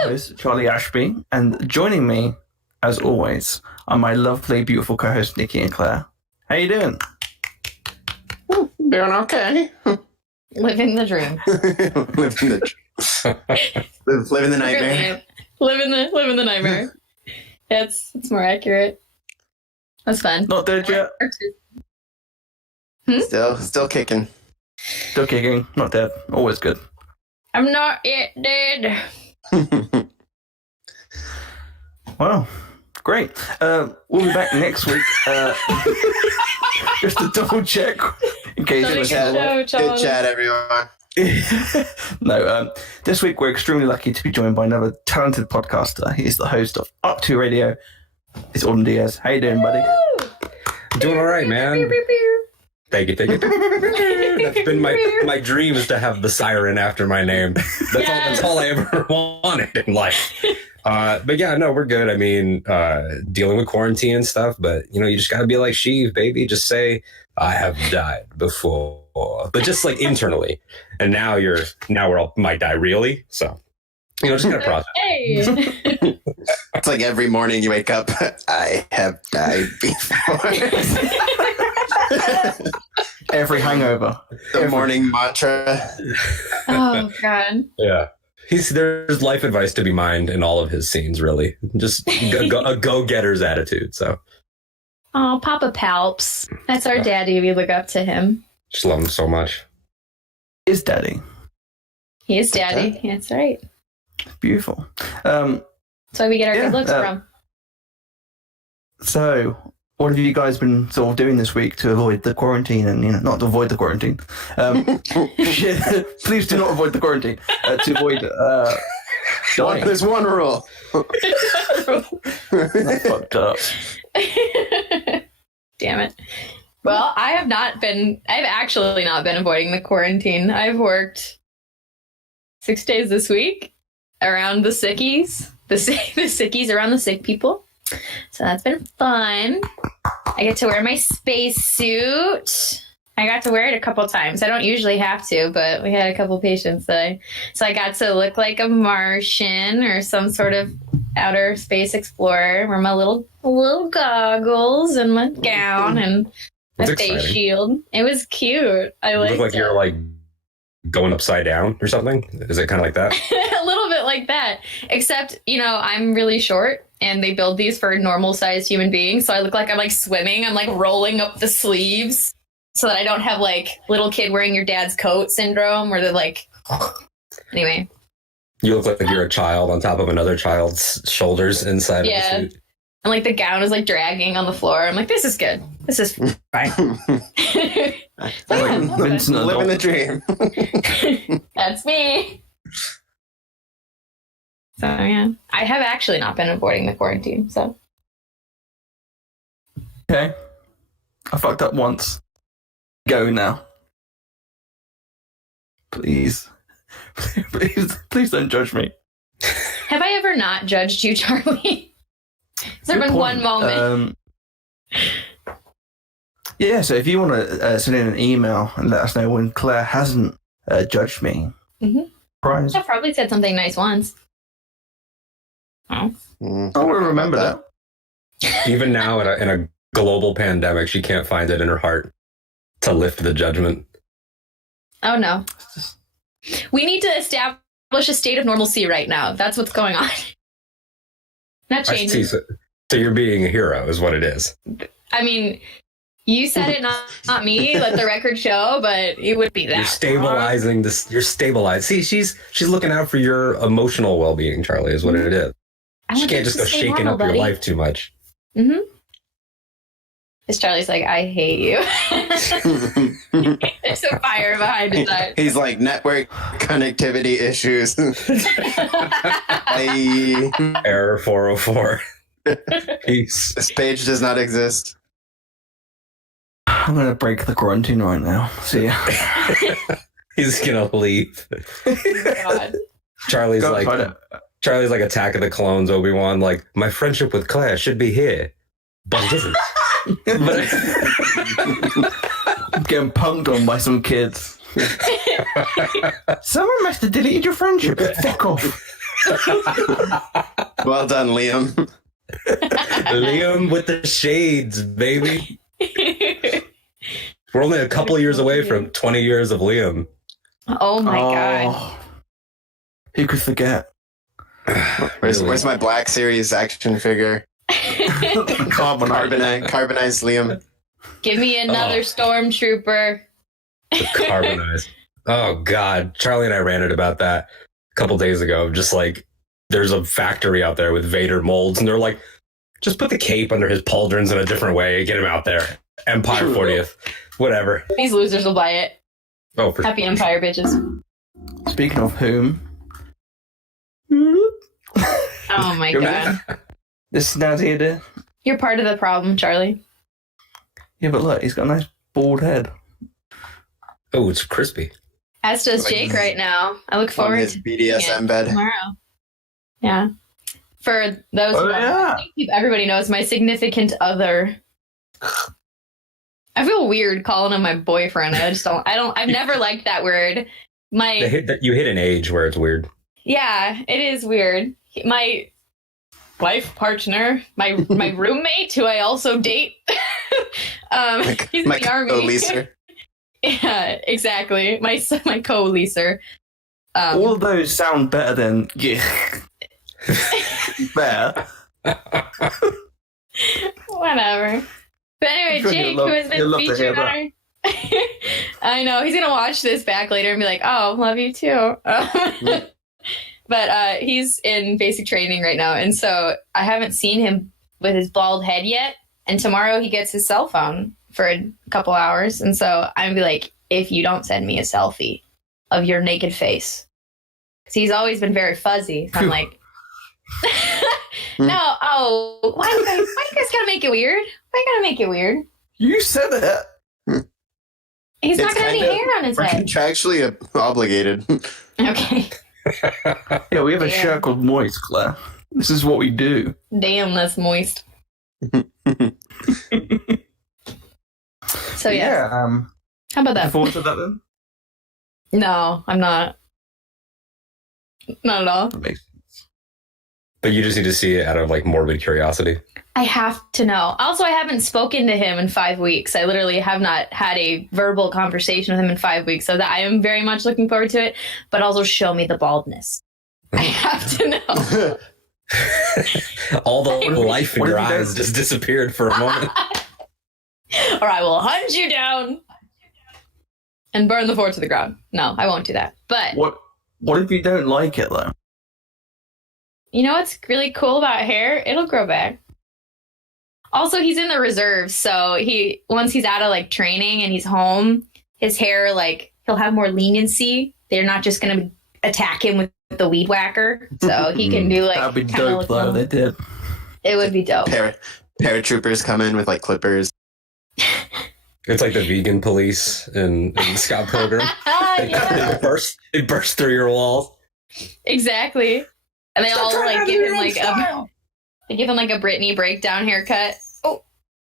your host, Charlie Ashby, and joining me, as always, are my lovely, beautiful co-hosts, Nicky and Claire. How you doing? Doing okay. Living the dream. living the nightmare. Living the nightmare. It's more accurate. That's fun. Not dead yet. Still kicking. Still kicking. Not dead. Always good. I'm not yet dead. Well, great. We'll be back next week. Just to double check in case it was Good chat, everyone. No, this week we're extremely lucky to be joined by another talented podcaster. He's the host of Up To Radio. It's Alden Diaz. How you doing, buddy? I'm doing all right, man. Thank you. That's been my dream, is to have the siren after my name. That's all I ever wanted in life. But yeah, no, we're good. I mean, dealing with quarantine and stuff, but you just gotta be like Sheev, baby. Just say, I have died before, but just like internally. And now we're all might die really. So, just gotta process. Hey. It's like every morning you wake up, I have died before. Every hangover. The morning mantra. Oh, God. Yeah. There's life advice to be mined in all of his scenes, really. Just a go-getter's attitude. So, Oh, Papa Palps. That's our daddy. We look up to him. just love him so much. Is daddy. He is daddy. Yeah, that's right. Beautiful. That's why we get our good looks from. So, what have you guys been sort of doing this week to avoid the quarantine and, not to avoid the quarantine? Please do not avoid the quarantine. To avoid dying. There's one rule. That's fucked up. Damn it. Well, I've actually not been avoiding the quarantine. I've worked 6 days this week around the sickies. The sickies around the sick people. So that's been fun. I get to wear my spacesuit. I got to wear it a couple times. I don't usually have to, but we had a couple patients so I got to look like a Martian or some sort of outer space explorer. Wear my little goggles and my gown and my That's face exciting. shield. It was cute. I You liked look like it. you're like going upside down or something. Is it kind of like that? A little bit like that, except I'm really short and they build these for normal sized human beings, so I look like I'm like swimming. I'm like rolling up the sleeves so that I don't have like little kid wearing your dad's coat syndrome where they're like anyway. You look like you're a child on top of another child's shoulders inside of the suit. And like the gown is like dragging on the floor. I'm like, this is good, this is fine. Vincent Living the dream. That's me. So yeah, I have actually not been avoiding the quarantine. So Okay. I fucked up once. Go now. Please. Please don't judge me. have I ever not judged you, Charlie? Has there Good been point. one moment? Yeah, so if you want to send in an email and let us know when Claire hasn't judged me, prize. I've probably said something nice once. Oh. I will remember that. Even now in a global pandemic, she can't find it in her heart to lift the judgment. Oh no. We need to establish a state of normalcy right now. That's what's going on. Not I see. changing. So you're being a hero is what it is. I mean, you said it, not me. Let the record show, but it would be that. You're stabilizing this. You're stabilized. See, she's looking out for your emotional well-being, Charlie, is what it is. She can't just go shaking up your life too much. Mm-hmm. Because Charlie's like, I hate you. There's a fire behind his eyes. He's like, network connectivity issues. Error 404. Peace. This page does not exist. I'm going to break the quarantine right now. See ya. He's gonna leave. God. Charlie's Go like find it. Attack of the Clones, Obi-Wan, like, my friendship with Claire should be here, but it isn't. I'm getting punked on by some kids. Someone must have deleted your friendship. Fuck off. Well done, Liam. Liam with the shades, baby. We're only a couple years away from 20 years of Liam. Oh my god. Who could forget? Where's my Black Series action figure? Carbonized Liam. Give me another stormtrooper. Carbonized. Oh God, Charlie and I ranted about that a couple days ago. Just like there's a factory out there with Vader molds, and they're like, just put the cape under his pauldrons in a different way, get him out there. Empire 40th, whatever. These losers will buy it. Oh, for Happy Empire bitches. Speaking of whom, Oh my god. this snazzy idea. You're part of the problem, Charlie. Yeah, but look, he's got a nice bald head. Oh, it's crispy. As does Like Jake right now. I look On forward his to BDSM bed. tomorrow. Yeah. For those who don't know, I think everybody knows my significant other. I feel weird calling him my boyfriend. I've never liked that word. You hit an age where it's weird. Yeah, it is weird. My life partner, my roommate, who I also date. He's in the army. Co-leaser. Yeah, exactly. My co-leaser. All of those sound better than better. Whatever. But anyway, I'm sure Jake, he'll who has love been to hear featured on our... I know, he's going to watch this back later and be like, oh, love you too. But he's in basic training right now. And so I haven't seen him with his bald head yet. And tomorrow he gets his cell phone for a couple hours. And so I'm going to be like, if you don't send me a selfie of your naked face. Because he's always been very fuzzy. So I'm like, no, oh, why you guys gotta make it weird? Why you gotta make it weird? You said it. He's not It's gonna have any kind of- hair on his We're head. contractually obligated. Okay. Yeah, we have a Yeah. shirt called Moist, Claire. This is what we do. Damn, that's moist. So yeah. How about Looking that? forward to that then. No, I'm not. Not at all. That makes But you just need to see it out of like morbid curiosity. I have to know. Also, I haven't spoken to him in 5 weeks. I literally have not had a verbal conversation with him in 5 weeks. So that I am very much looking forward to it. But also show me the baldness. I have to know. All the life in What your have you done? eyes just disappeared for a moment. Or I will hunt you down and burn the fort to the ground. No, I won't do that. But What if you don't like it though? you know what's really cool about hair? It'll grow back. Also, he's in the reserves, so once he's out of like training and he's home, his hair like he'll have more leniency. They're not just gonna attack him with the weed whacker, so he can do like That'd be kinda dope though. They did. It would be dope. Paratroopers come in with like clippers. It's like the vegan police in the Scout program. Yeah, They burst through your walls. exactly. And they all like give him like a Britney breakdown haircut. Oh,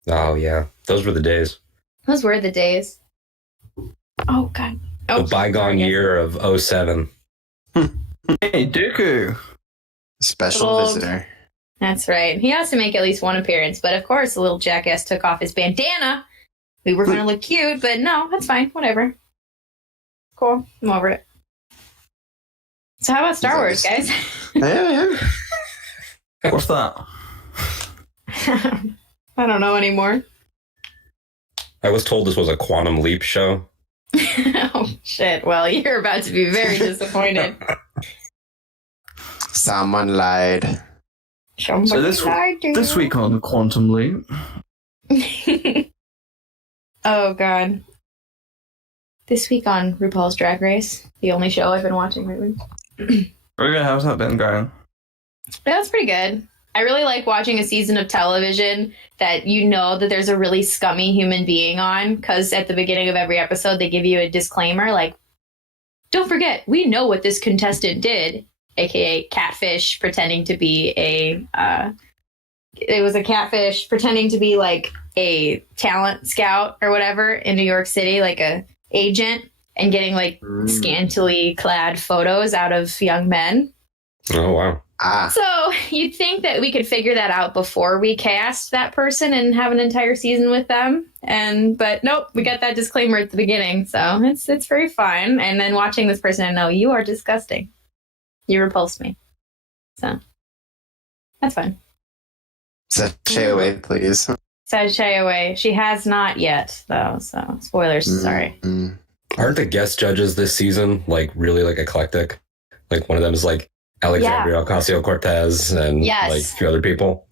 Oh yeah, those were the days. those were the days. Oh god. Oh, The bygone year of 07. Hey, Dooku. Special Old. visitor. That's right. He has to make at least one appearance, but of course, the little jackass took off his bandana. We were going to look cute, but no, that's fine. Whatever. Cool. I'm over it. So, how about Star Wars, guys? Yeah. What's that? I don't know anymore. I was told this was a Quantum Leap show. Oh shit! Well, you're about to be very disappointed. Someone lied. So this week on Quantum Leap, Oh god. This week on RuPaul's Drag Race, the only show I've been watching lately. okay, how's that been going? That's pretty good. I really like watching a season of television that you know that there's a really scummy human being on, because at the beginning of every episode they give you a disclaimer like, don't forget, we know what this contestant did, aka catfish pretending to be it was a catfish pretending to be like a talent scout or whatever in New York City, like a agent, and getting like scantily clad photos out of young men. Oh, wow. So you'd think that we could figure that out before we cast that person and have an entire season with them. But nope, we got that disclaimer at the beginning. So it's very fine. And then watching this person, I know you are disgusting. You repulsed me. So that's fine. Sashay away, please. Sashay away. She has not yet, though. So spoilers. Sorry. Aren't the guest judges this season like really like eclectic? Like one of them is like Alexandria Ocasio-Cortez and like a few other people.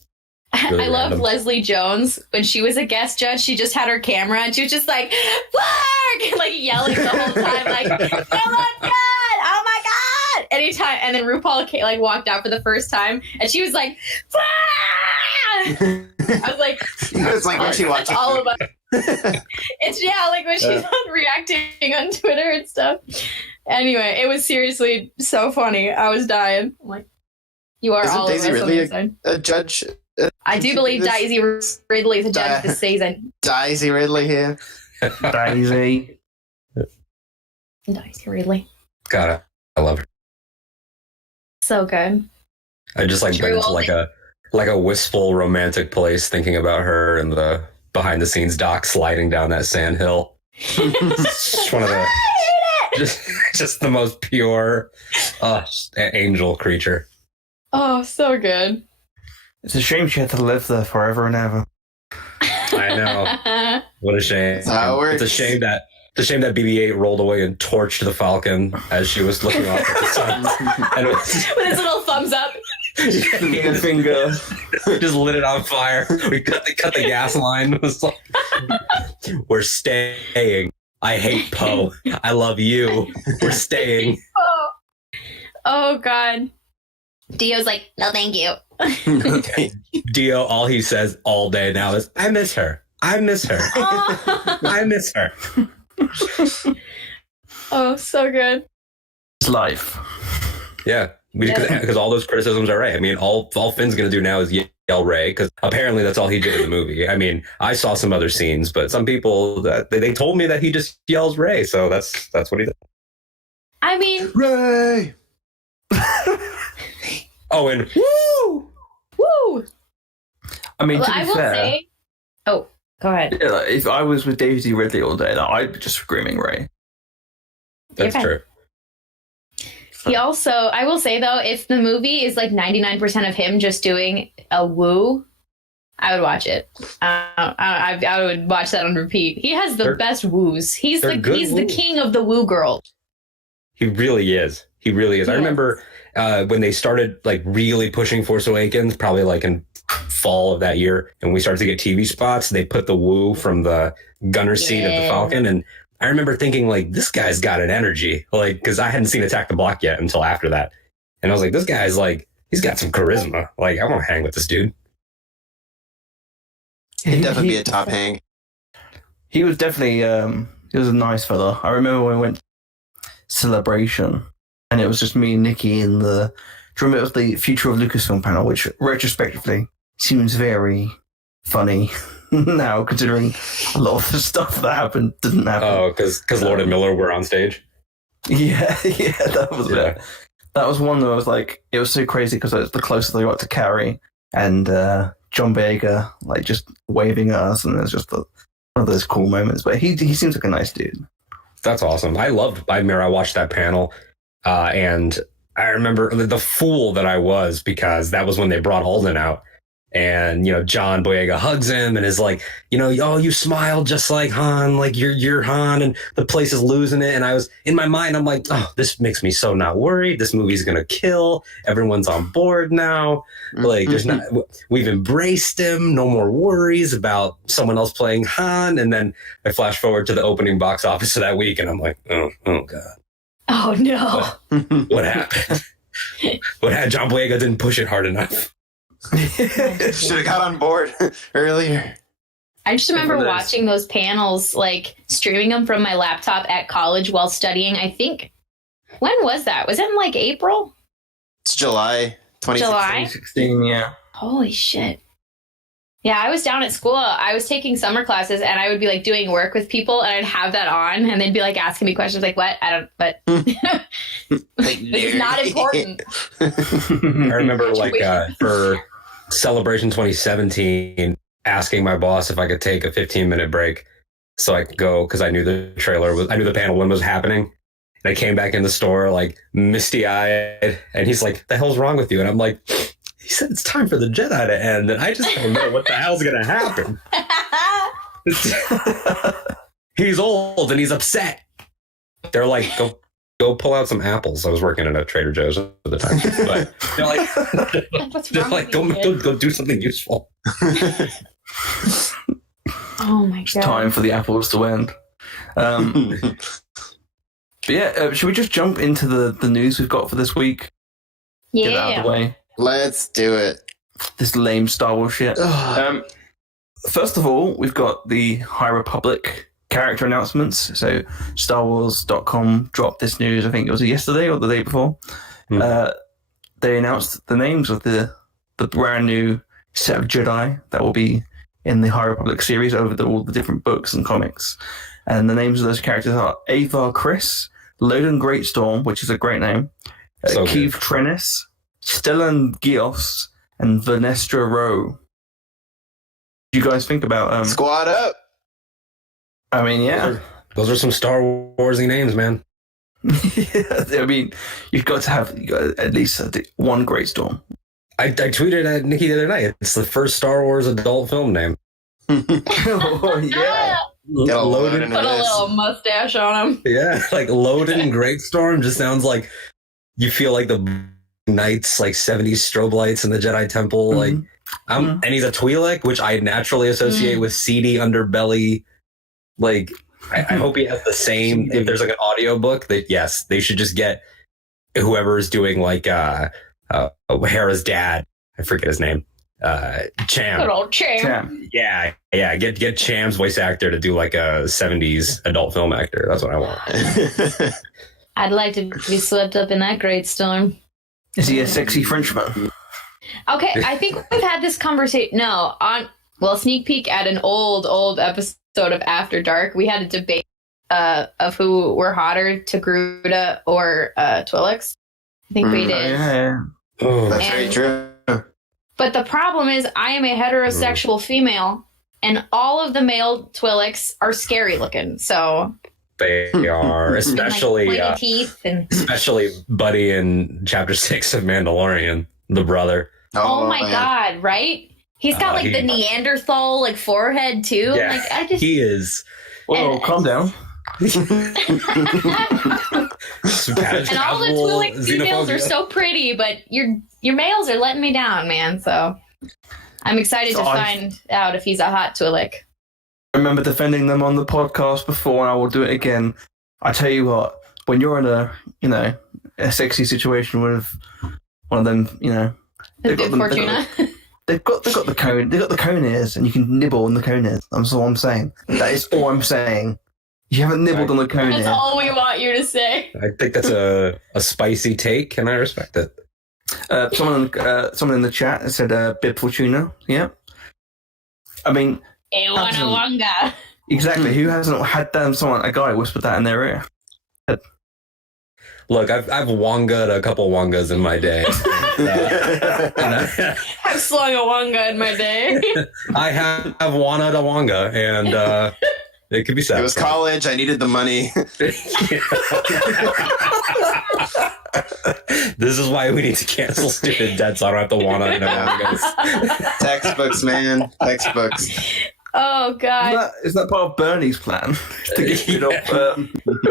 Really I love random. Leslie Jones. When she was a guest judge, she just had her camera and she was just like, "Fuck!" like yelling the whole time, like, "Oh my god! Oh my god!" Anytime, and then RuPaul like walked out for the first time, and she was like, "Fuck!" I was like, It's like when she watched all of us. It's like when she's reacting on Twitter and stuff. Anyway, it was seriously so funny. I was dying. I'm like, you are Isn't all Daisy of us Ridley on the side. a judge? I do believe Daisy Ridley is a judge this season. Daisy Ridley here. Daisy. Daisy Ridley. God, I love her. So good. I just like went into like a wistful romantic place thinking about her and the behind the scenes doc sliding down that sand hill. It's one of the just the most pure angel creature. Oh, so good. It's a shame she had to live there forever and ever. I know. What a shame. That's how it works. It's a shame that BB-8 rolled away and torched the Falcon as she was looking off at the sun. And With his little thumbs up. The finger. just lit it on fire. We cut the gas line. It was like, we're staying. I hate Poe. I love you. We're staying. Oh God. Dio's like, no, thank you. Dio, all he says all day now is, I miss her. I miss her. I miss her. Oh, so good. It's life. Yeah, because all those criticisms are right. I mean, all Finn's going to do now is yell Ray, because apparently that's all he did in the movie. I mean, I saw some other scenes, but some people, that they told me that he just yells Ray, so that's what he did. I mean, Ray! Oh, and woo! woo! I mean, Well, to be I will fair, say, oh, go ahead. yeah, like, if I was with Daisy Ridley all day, like, I'd be just screaming Ray. That's Okay. true. He also, I will say though, if the movie is like 99% of him just doing a woo, I would watch it. I would watch that on repeat. He has the best woos. He's they're good the woos. king of the woo girl. He really is. He really is. I remember when they started like really pushing Force Awakens, probably like in fall of that year, and we started to get TV spots, they put the woo from the gunner seat of the Falcon, and I remember thinking like, this guy's got an energy, like, because I hadn't seen Attack the Block yet until after that, and I was like, this guy's like, he's got some charisma. Like, I want to hang with this dude. He'd definitely be a top hang. He was definitely he was a nice fella. I remember when we went Celebration, and it was just me and Nicky in the. Do you remember it was the Future of Lucasfilm panel, which retrospectively seems very funny now, considering a lot of the stuff that happened didn't happen. Oh, because Lord and Miller were on stage. Yeah, that was it. That was one that I was like, it was so crazy because it was the closest they got to Carrie and John Boyega, like just waving at us, and it was just one of those cool moments. But he seems like a nice dude. That's awesome. I watched that panel, and I remember the fool that I was, because that was when they brought Alden out. And, John Boyega hugs him and is like, oh, you smile just like Han, like you're Han, and the place is losing it. And I was, in my mind, I'm like, oh, this makes me so not worried. This movie's going to kill. Everyone's on board now. Like, we've embraced him. No more worries about someone else playing Han. And then I flash forward to the opening box office of that week, and I'm like, oh God. Oh no. What happened? John Boyega didn't push it hard enough. Should have got on board earlier. I just remember watching those panels, like streaming them from my laptop at college while studying. I think, when was that? Was it in like April? It's July 2016. July? 2016, yeah. Holy shit. Yeah, I was down at school. I was taking summer classes, and I would be like doing work with people, and I'd have that on, and they'd be like asking me questions like, "What? I don't. But this is not important." I remember like for Celebration 2017, asking my boss if I could take a 15-minute break so I could go because I knew the panel when was happening. And I came back in the store like misty-eyed, and he's like, "The hell's wrong with you?" And I'm like, "He said it's time for the Jedi to end, and I just don't know what the hell's gonna happen." He's old and he's upset. They're like, go pull out some apples. I was working at a Trader Joe's at the time, but they're like, What's wrong with go do something useful. Oh my It's god! time for the apples to end. But yeah, should we just jump into the news we've got for this week? Get it out of the way. Let's do it. This lame Star Wars shit. First of all, we've got the High Republic character announcements. So StarWars.com dropped this news, I think it was yesterday or the day before. They announced the names of the brand new set of Jedi that will be in the High Republic series over all the different books and comics. And the names of those characters are Avar Kriss, Loden Greatstorm, which is a great name, Keith Trennis, Stellan Gios, and Vernestra Rowe. What do you guys think about Squad up. I mean, yeah. Those are some Star Warsy names, man. Yeah, I mean, you've got to have at least one Greatstorm. I tweeted at Nicky the other night. It's the first Star Wars adult film name. Oh, yeah. Loden. Put a little mustache on him. Yeah, like Loden Greatstorm just sounds like you feel like the knights, like 70s strobe lights in the Jedi Temple. Like, and he's a Twi'lek, which I naturally associate with seedy underbelly. Like, I hope he has the same. If there's like an audio book, that yes, they should just get whoever is doing like Hera's dad. I forget his name. Cham. Good old Cham. Yeah. Get Cham's voice actor to do like a 70s adult film actor. That's what I want. I'd like to be swept up in that great storm. Is he a sexy Frenchman? Okay, I think we've had this conversation. No, sneak peek at an old episode of After Dark. We had a debate of who were hotter, Togruta or Twi'leks. I think we did. Yeah. Oh, That's very true. But the problem is, I am a heterosexual female, and all of the male Twi'leks are scary looking. So they are, especially like pointy teeth and especially Buddy in Chapter 6 of Mandalorian, the brother. Oh my god! Right? He's got like the Neanderthal like forehead too. Yeah, like he is. Whoa, calm down. And all the Twi'lek females are so pretty, but your males are letting me down, man. So I'm excited to find out if he's a hot Twi'lek. I remember defending them on the podcast before, and I will do it again. I tell you what, when you're in a sexy situation with one of them, The good Fortuna. They've got the cone ears, and you can nibble on the cone ears. That's all I'm saying. That is all I'm saying. You haven't nibbled on the cone ear. That's all we want you to say. I think that's a spicy take, and I respect it. Someone in the chat has said Bib Fortuna. Yeah. I mean, Ewanawanga. exactly. Who hasn't had a guy whispered that in their ear? Look, I've wanga'd a couple wangas in my day. I've slung a wanga in my day. I have wanted a wanga, and it could be sad. It was college. I needed the money. This is why we need to cancel student debt so I don't have to wanna no wangas. Textbooks, man. Textbooks. Oh god. Is that part of Bernie's plan? To get rid of,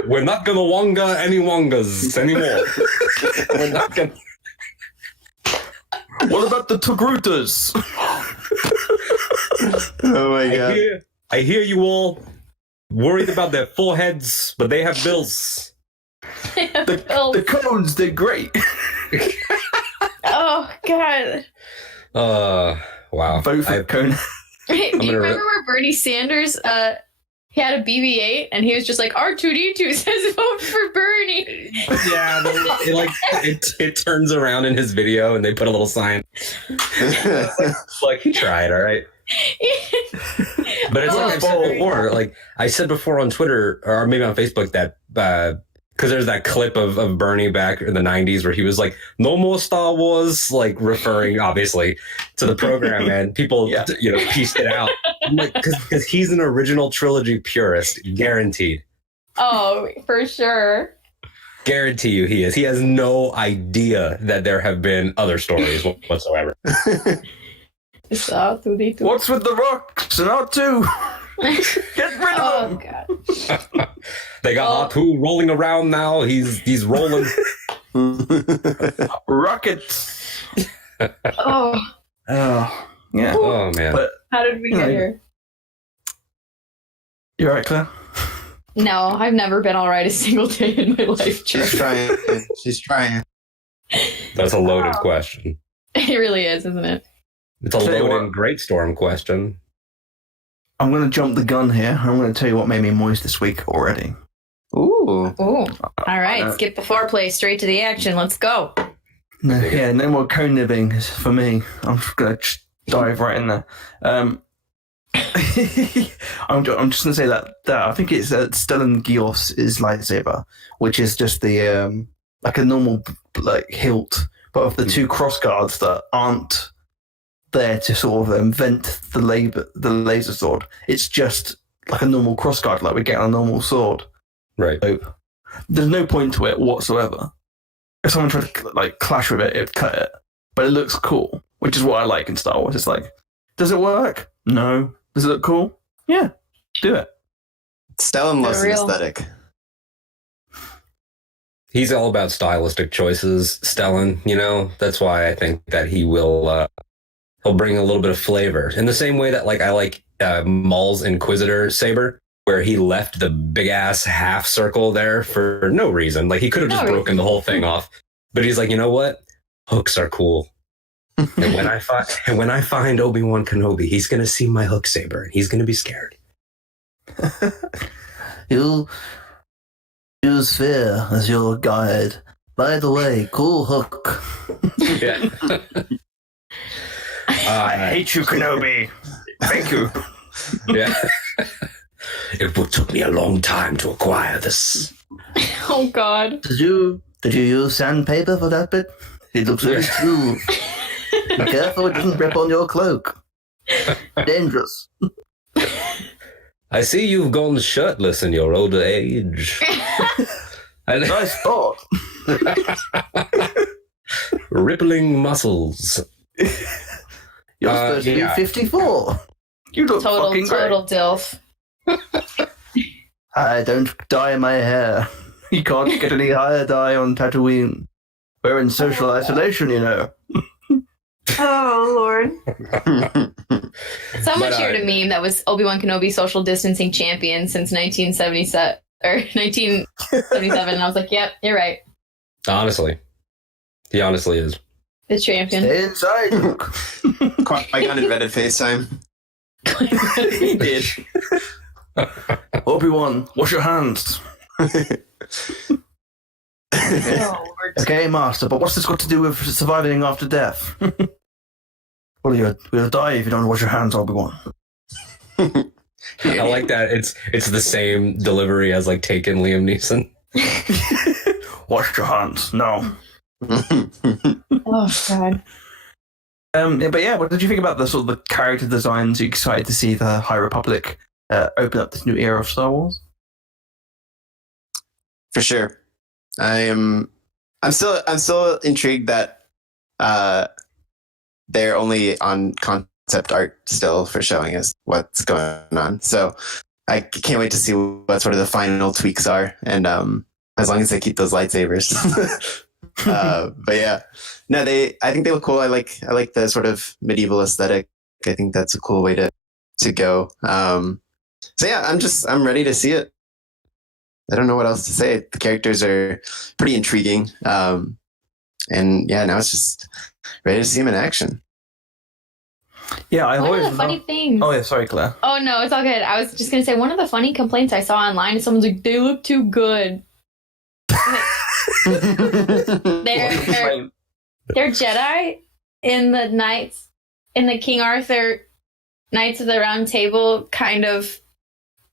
We're not gonna wanga any wangas anymore. We're not gonna. What about the Togrutas? Oh my god. I hear you all worried about their foreheads, but they have bills. The cones did great. Oh god. Wow. Vote for cone. Do you remember where Bernie Sanders he had a BB-8 and he was just like R2D2 says vote for Bernie. Yeah, it turns around in his video and they put a little sign. Like he tried, all right. But it's like I've said before, like I said before on Twitter or maybe on Facebook that because there's that clip of Bernie back in the 90s where he was like, no more Star Wars, like referring obviously to the program, and people, pieced it out. I'm like, because he's an original trilogy purist, guaranteed. Oh, for sure. Guarantee you he is. He has no idea that there have been other stories whatsoever. What's with the rocks and R2? Get rid of them. God. They got R2 rolling around now. He's rolling. Rockets. Oh. Yeah. Oh, man. But, how did we get here? You alright, Claire? No, I've never been all right a single day in my life. She's trying. She's trying. That's a loaded question. It really is, isn't it? It's a loaded Great Storm question. I'm going to jump the gun here. I'm going to tell you what made me moist this week already. Ooh. All right, skip the foreplay, straight to the action. Let's go. No more cone nibbing for me. I'm just going to dive right in there. I'm just going to say that I think it's Stellan Gios's lightsaber, which is just the like a normal like hilt, but of the two cross guards that aren't there to sort of invent the laser sword. It's just like a normal cross guard, like we get on a normal sword. Right. So there's no point to it whatsoever. If someone tried to like clash with it, it would cut it. But it looks cool, which is what I like in Star Wars. It's like, does it work? No. Does it look cool? Yeah. Do it. Stellan loves an aesthetic. He's all about stylistic choices, Stellan. That's why I think that he will he'll bring a little bit of flavor. In the same way that like I like Maul's Inquisitor saber, where he left the big ass half circle there for no reason. Like he could have just broken the whole thing off. But he's like, you know what? Hooks are cool. And when I find Obi-Wan Kenobi, he's gonna see my hook saber and he's gonna be scared. You'll use fear as your guide. By the way, cool hook. Yeah. I hate you, Kenobi. Thank you. Yeah. It took me a long time to acquire this. Oh God. Did you use sandpaper for that bit? It looks very smooth. Be careful it doesn't rip on your cloak. Dangerous. I see you've gone shirtless in your older age. Nice thought. Rippling muscles. You're supposed to be 54. You look fucking great. Total dilf. I don't dye my hair. You can't get any higher dye on Tatooine. We're in social isolation, you know. Oh, Lord. Someone shared a meme that was Obi-Wan Kenobi social distancing champion since 1977 or 1977. And I was like, yep, you're right. Honestly. He honestly is. The champion. Stay inside, Luke. Qui-Gon invented FaceTime. He did. Obi-Wan, wash your hands. Okay, Master, but what's this got to do with surviving after death? Well, you'll die if you don't wash your hands, Obi-Wan. I like that. It's the same delivery as like Taken Liam Neeson. Wash your hands. No. Oh, God. But yeah, what did you think about the sort of the character designs? Are you excited to see the High Republic open up this new era of Star Wars? For sure. I'm still intrigued that they're only on concept art still for showing us what's going on. So I can't wait to see what sort of the final tweaks are, and as long as they keep those lightsabers. But yeah, no, I think they look cool. I like the sort of medieval aesthetic. I think that's a cool way to go. So yeah, I'm ready to see it. I don't know what else to say. The characters are pretty intriguing. And yeah, now it's just ready to see them in action. Yeah, I one always of the funny things. Oh yeah, sorry, Claire. Oh no, it's all good. I was just gonna say one of the funny complaints I saw online is someone's like, they look too good. They're Jedi in the Knights in the King Arthur Knights of the Round Table kind of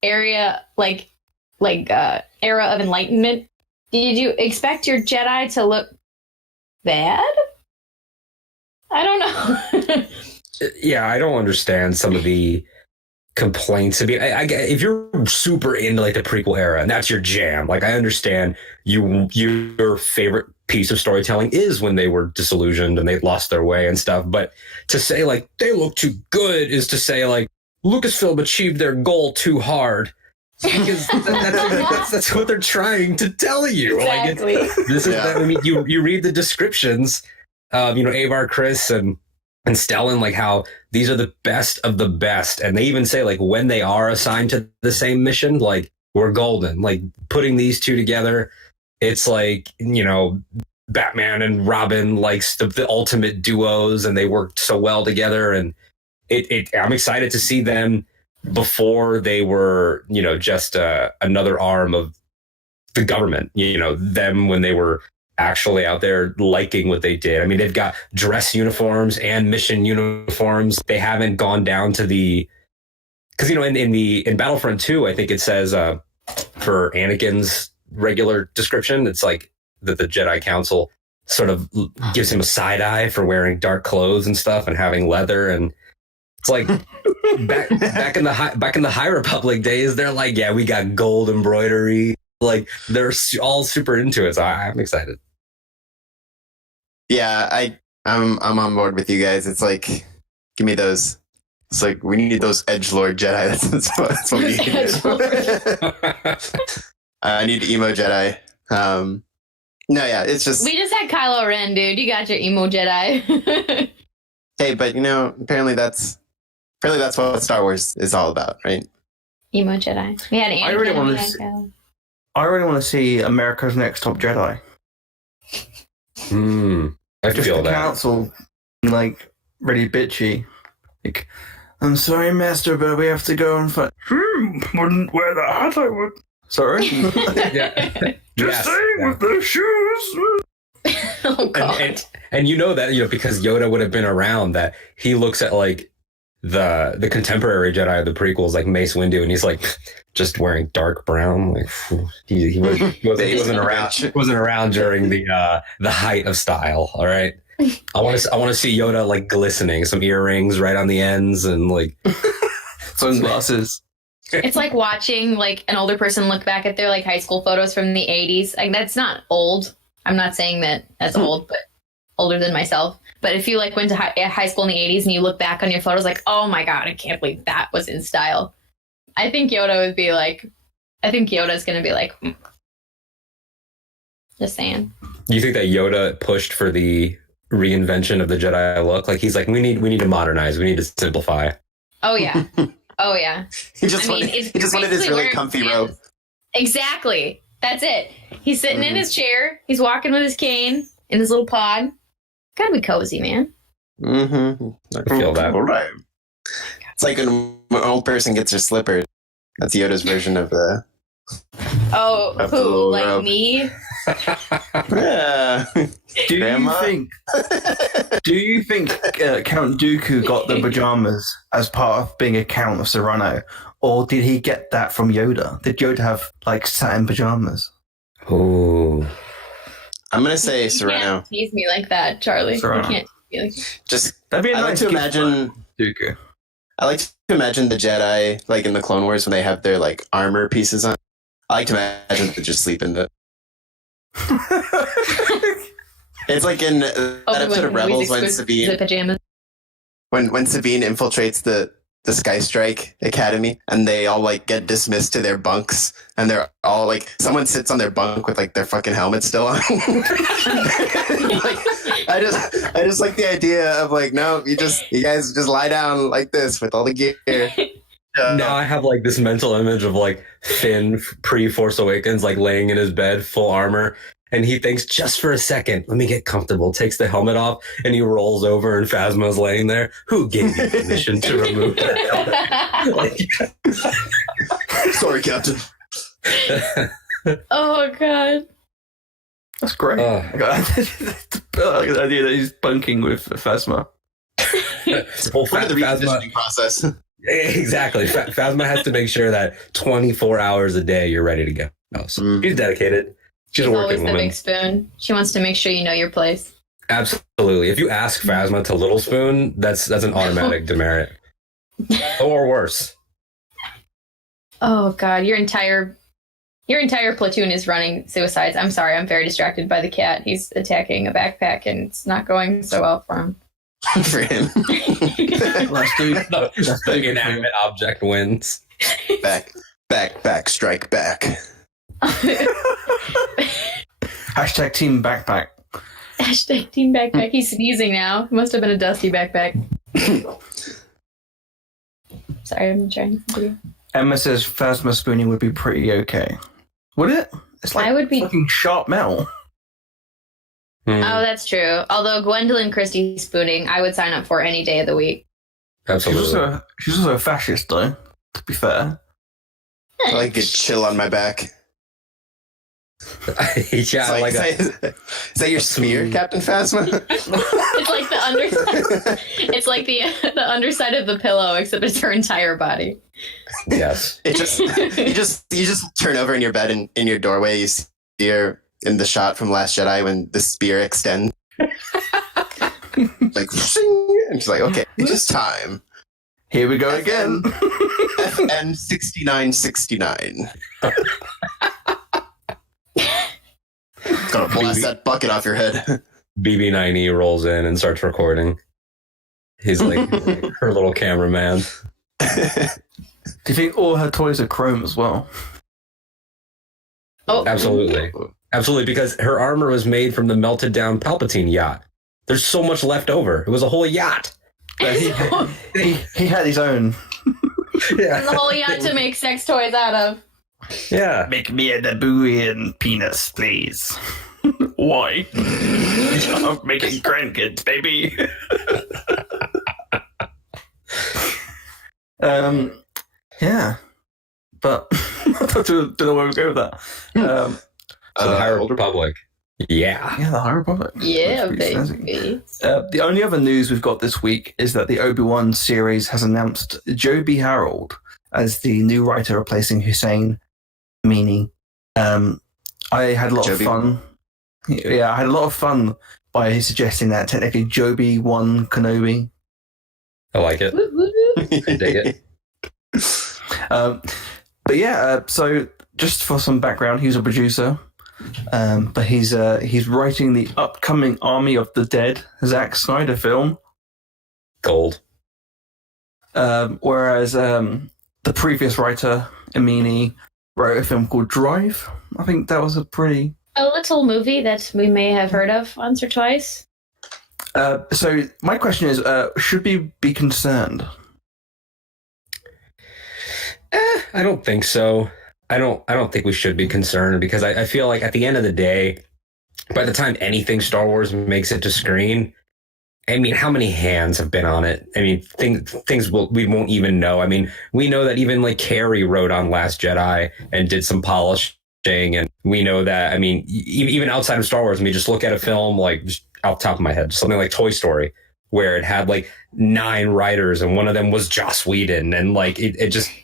area, era of enlightenment, did you expect your Jedi to look bad? I don't know. Yeah, I don't understand some of the complaints. I mean, I get if you're super into like the prequel era and that's your jam. Like, I understand your favorite piece of storytelling is when they were disillusioned and they lost their way and stuff. But to say like they look too good is to say like Lucasfilm achieved their goal too hard. Because that's what they're trying to tell you. Exactly. Like this is. I mean, you read the descriptions of Avar, Chris, and Stellan, like how these are the best of the best, and they even say like when they are assigned to the same mission, like we're golden. Like putting these two together, it's like Batman and Robin, like the ultimate duos, and they worked so well together. And I'm excited to see them before they were, just another arm of the government, them when they were actually out there liking what they did. I mean, they've got dress uniforms and mission uniforms. They haven't gone down to because, in Battlefront 2, I think it says for Anakin's regular description, it's like that the Jedi Council sort of gives him a side eye for wearing dark clothes and stuff and having leather. And it's like back in the High Republic days, they're like, yeah, we got gold embroidery. Like they're all super into it. So I'm excited. Yeah, I'm on board with you guys. It's like, give me those. It's like we need those edgelord Jedi. That's what we need. I need emo Jedi. No, yeah, it's just we just had Kylo Ren, dude. You got your emo Jedi. Hey, but apparently that's what Star Wars is all about, right? Emo Jedi. We had Anakin. I really want to see America's Next Top Jedi. I Just feel the that. council, like, really bitchy. Like, I'm sorry, Master, but we have to go and fight. Wouldn't wear the hat, I would. Sorry? Yeah. Just saying, with the shoes. Oh, God. And that, because Yoda would have been around, that he looks at, like, the contemporary Jedi of the prequels, like Mace Windu, and he's like just wearing dark brown. Like he wasn't around. He wasn't around during the height of style. All right, I want to see Yoda like glistening, some earrings right on the ends, and like sunglasses. It's like watching like an older person look back at their like high school photos from the 80s. Like that's not old. I'm not saying that that's old, but older than myself. But if you like went to high school in the 80s and you look back on your photos like, oh my God, I can't believe that was in style. I think Yoda's going to be like, just saying. Do you think that Yoda pushed for the reinvention of the Jedi look? Like he's like, we need to modernize. We need to simplify. Oh yeah. Oh yeah. He just wanted his really comfy robe. Exactly. That's it. He's sitting in his chair. He's walking with his cane in his little pod. Gotta be cozy, man. Mm-hmm. I feel that. All right. It's like when an old person gets their slippers. That's Yoda's version of the. Oh, of the who? little Like robe. me? Yeah. Grandma? Do you think Count Dooku got the pajamas as part of being a Count of Serrano, or did he get that from Yoda? Did Yoda have like satin pajamas? Oh. I'm gonna say You Serrano. can't tease me like that, Charlie. Serrano. You can't tease me like that. Just That'd be a I like nice to gift imagine. for Dooku. I like to imagine the Jedi like in the Clone Wars when they have their like armor pieces on. I like to imagine they just sleep in the. It's like in that episode of Rebels when Sabine pajamas. when Sabine infiltrates the Sky Strike Academy and they all like get dismissed to their bunks and they're all like someone sits on their bunk with like their fucking helmet still on. Like, I just like the idea of like no, you guys just lie down like this with all the gear. Now I have like this mental image of like Finn pre-Force Awakens, like laying in his bed, full armor, and he thinks just for a second, let me get comfortable, takes the helmet off, and he rolls over and Phasma's laying there. Who gave you permission to remove that helmet? Sorry, Captain. Oh God. That's great. I like the idea that he's bunking with Phasma. Well, Part of the Phasma, reconditioning process. Exactly. Phasma has to make sure that 24 hours a day you're ready to go. So she's dedicated. She's a always working the woman. big spoon. She wants to make sure you know your place. Absolutely. If you ask Phasma to Little Spoon, that's an automatic demerit. Or worse. Oh God, your entire platoon is running suicides. I'm sorry, I'm very distracted by the cat. He's attacking a backpack, and it's not going so well for him. For him. Let's do The inanimate object wins. Back, strike back. Hashtag team backpack. Hashtag team backpack. He's sneezing now. It must have been a dusty backpack. Sorry, I'm trying to do. Emma says Phasma spooning would be pretty okay. Would it? It's like I would be fucking sharp metal. Oh, that's true. Although Gwendolyn Christie spooning, I would sign up for any day of the week. Absolutely. She's also a fascist, though, to be fair. I like to chill on my back. Yeah, like is that your spear, Captain Phasma? It's like the underside. It's like the underside of the pillow, except it's her entire body. yes. It just you just turn over in your bed and in your doorway you see her in the shot from Last Jedi when the spear extends. Like shing, and she's like, okay, it's just time. Here we go again. FN 6969. Gonna blast that bucket off your head. BB9E rolls in and starts recording. He's like her little cameraman. Do you think all her toys are chrome as well? Oh, Absolutely. Absolutely, because her armor was made from the melted down Palpatine yacht. There's so much left over. It was a whole yacht. He had his own. Yeah. the whole yacht to make sex toys out of. Yeah. Make me a Nabooian penis, please. Why? I'm making grandkids, baby. Yeah. But I don't know where we go with that. So the High Republic. Yeah. Yeah, the High Republic. Yeah, That's pretty snazzy. baby. The only other news we've got this week is that the Obi-Wan series has announced Joby Harold as the new writer replacing Hussein Amini. I had a lot of fun. Yeah, I had a lot of fun by suggesting that technically Joby won Kenobi. I like it. Woo, woo, woo. I dig it. But yeah, so just for some background, he's a producer. But he's writing the upcoming Army of the Dead Zack Snyder film. Gold. Whereas the previous writer, Amini, wrote a film called Drive. I think that was a little movie that we may have heard of once or twice. So my question is, should we be concerned? I don't think so. I don't think we should be concerned because I feel like at the end of the day, by the time anything Star Wars makes it to screen, I mean, how many hands have been on it? I mean, things we won't even know. I mean, we know that even like Carrie wrote on Last Jedi and did some polishing, and we know that. I mean, even outside of Star Wars, I mean, just look at a film like just off the top of my head, something like Toy Story, where it had like 9 writers and one of them was Joss Whedon, and like it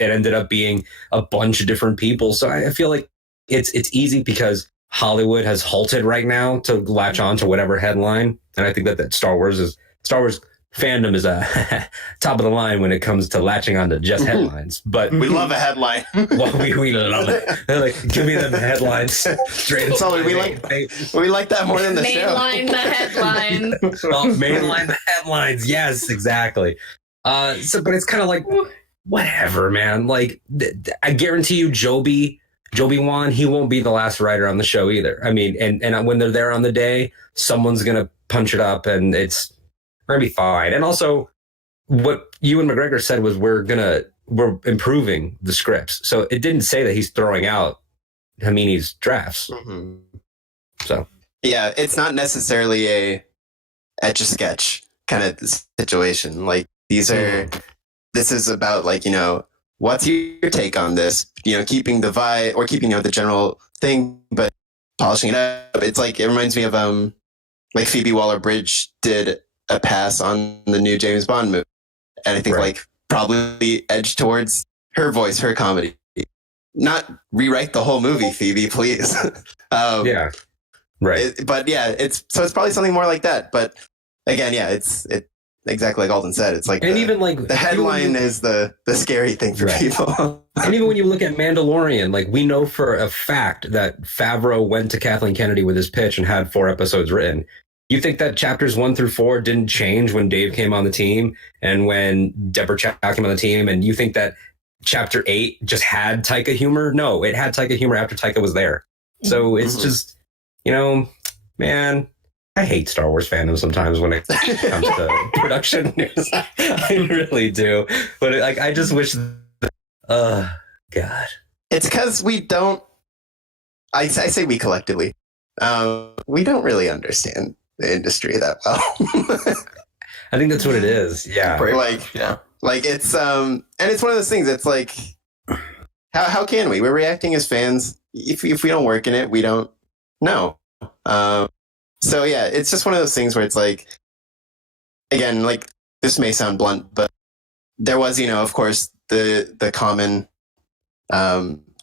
ended up being a bunch of different people. So I feel like it's easy because Hollywood has halted right now to latch on to whatever headline, and I think that Star Wars fandom is top of the line when it comes to latching on to just headlines. But We love a headline. well, we love it. They're like, give me them headlines straight. That's all we like. We like that more than the show. Mainline the headline. Mainline the headlines. Yes, exactly. But it's kind of like whatever, man. Like I guarantee you, Joby Wan, he won't be the last writer on the show either. I mean, and when they're there on the day, someone's gonna punch it up, and we're gonna be fine. And also, what Ewan McGregor said was we're improving the scripts. So it didn't say that he's throwing out Hamini's drafts. Mm-hmm. So yeah, it's not necessarily a etch-a-sketch kind of situation. Like this is about like, what's your take on this? Keeping the vibe or keeping the general thing, but polishing it up. It's like it reminds me of like Phoebe Waller-Bridge did a pass on the new James Bond movie, and I think Right. like probably edge towards her voice, her comedy. Not rewrite the whole movie, Phoebe, please. Yeah. Right. But yeah, it's probably something more like that. But again, yeah, it's exactly like Alden said. It's like And even like the headline is the scary thing for people. And even when you look at Mandalorian, like we know for a fact that Favreau went to Kathleen Kennedy with his pitch and had 4 episodes written. You think that chapters 1 through 4 didn't change when Dave came on the team and when Deborah Chow came on the team? And you think that chapter 8 just had Taika humor? No, it had Taika humor after Taika was there. So it's just, man, I hate Star Wars fandom sometimes when it comes to production news. I really do. But like, I just wish, God. It's because we don't, I say we collectively, we don't really understand the industry that well. I think that's what it is. Yeah. Like it's, and it's one of those things. It's like, how can we? We're reacting as fans. If we don't work in it, we don't know. So yeah, it's just one of those things where it's like, again, like this may sound blunt, but there was, of course, the common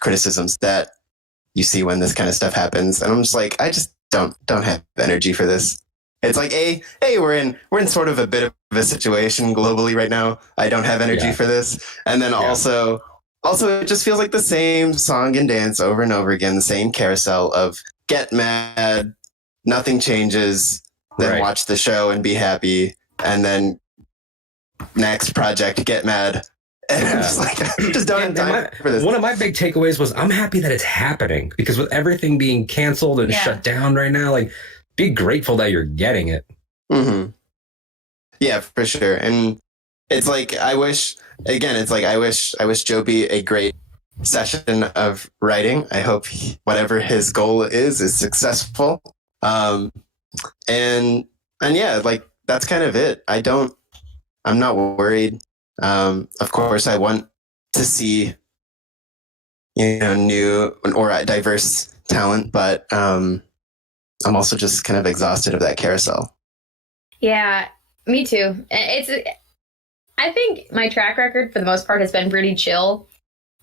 criticisms that you see when this kind of stuff happens, and I'm just like, I just don't have energy for this. It's like, hey, we're in sort of a bit of a situation globally right now. I don't have energy for this, and then also it just feels like the same song and dance over and over again, the same carousel of get mad, nothing changes, then watch the show and be happy, and then next project, get mad. And I'm just like, I just don't have time for this. One of my big takeaways was I'm happy that it's happening, because with everything being canceled and shut down right now, like, be grateful that you're getting it. Mm-hmm. Yeah, for sure. And it's like, I wish Joby a great session of writing. I hope whatever his goal is successful. And yeah, like that's kind of it. I'm not worried. Of course I want to see, new or diverse talent, but, I'm also just kind of exhausted of that carousel. Yeah, me too. I think my track record for the most part has been pretty chill.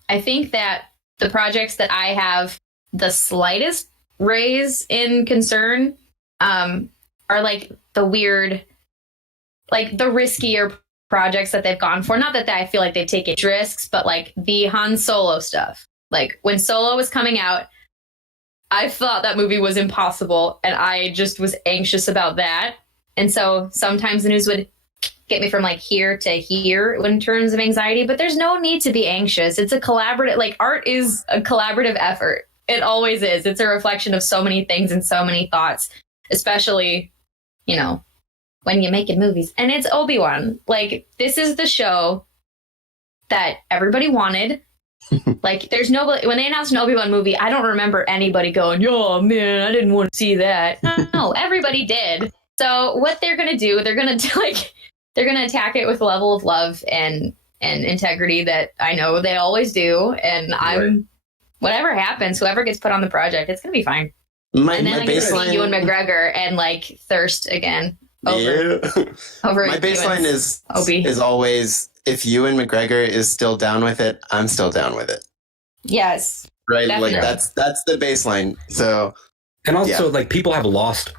I think that the projects that I have the slightest raise in concern are like the weird, like the riskier projects that they've gone for. Not that I feel like they've taken risks, but like the Han Solo stuff. Like when Solo was coming out, I thought that movie was impossible, and I just was anxious about that. And so sometimes the news would get me from like here to here in terms of anxiety, but there's no need to be anxious. It's a collaborative, like art is a collaborative effort. It always is. It's a reflection of so many things and so many thoughts, especially, when you're making movies. And it's Obi-Wan. Like, this is the show that everybody wanted. Like, there's nobody, when they announced an Obi-Wan movie, I don't remember anybody going, oh man, I didn't want to see that. No, everybody did. So what they're going to do, they're going to attack it with a level of love and integrity that I know they always do. And whatever happens, whoever gets put on the project, it's going to be fine. And then I get to see Ewan McGregor and like thirst again. Over my baseline is always, if Ewan McGregor is still down with it, I'm still down with it. Yes. Right. Definitely. Like that's the baseline. So, and also like people have lost,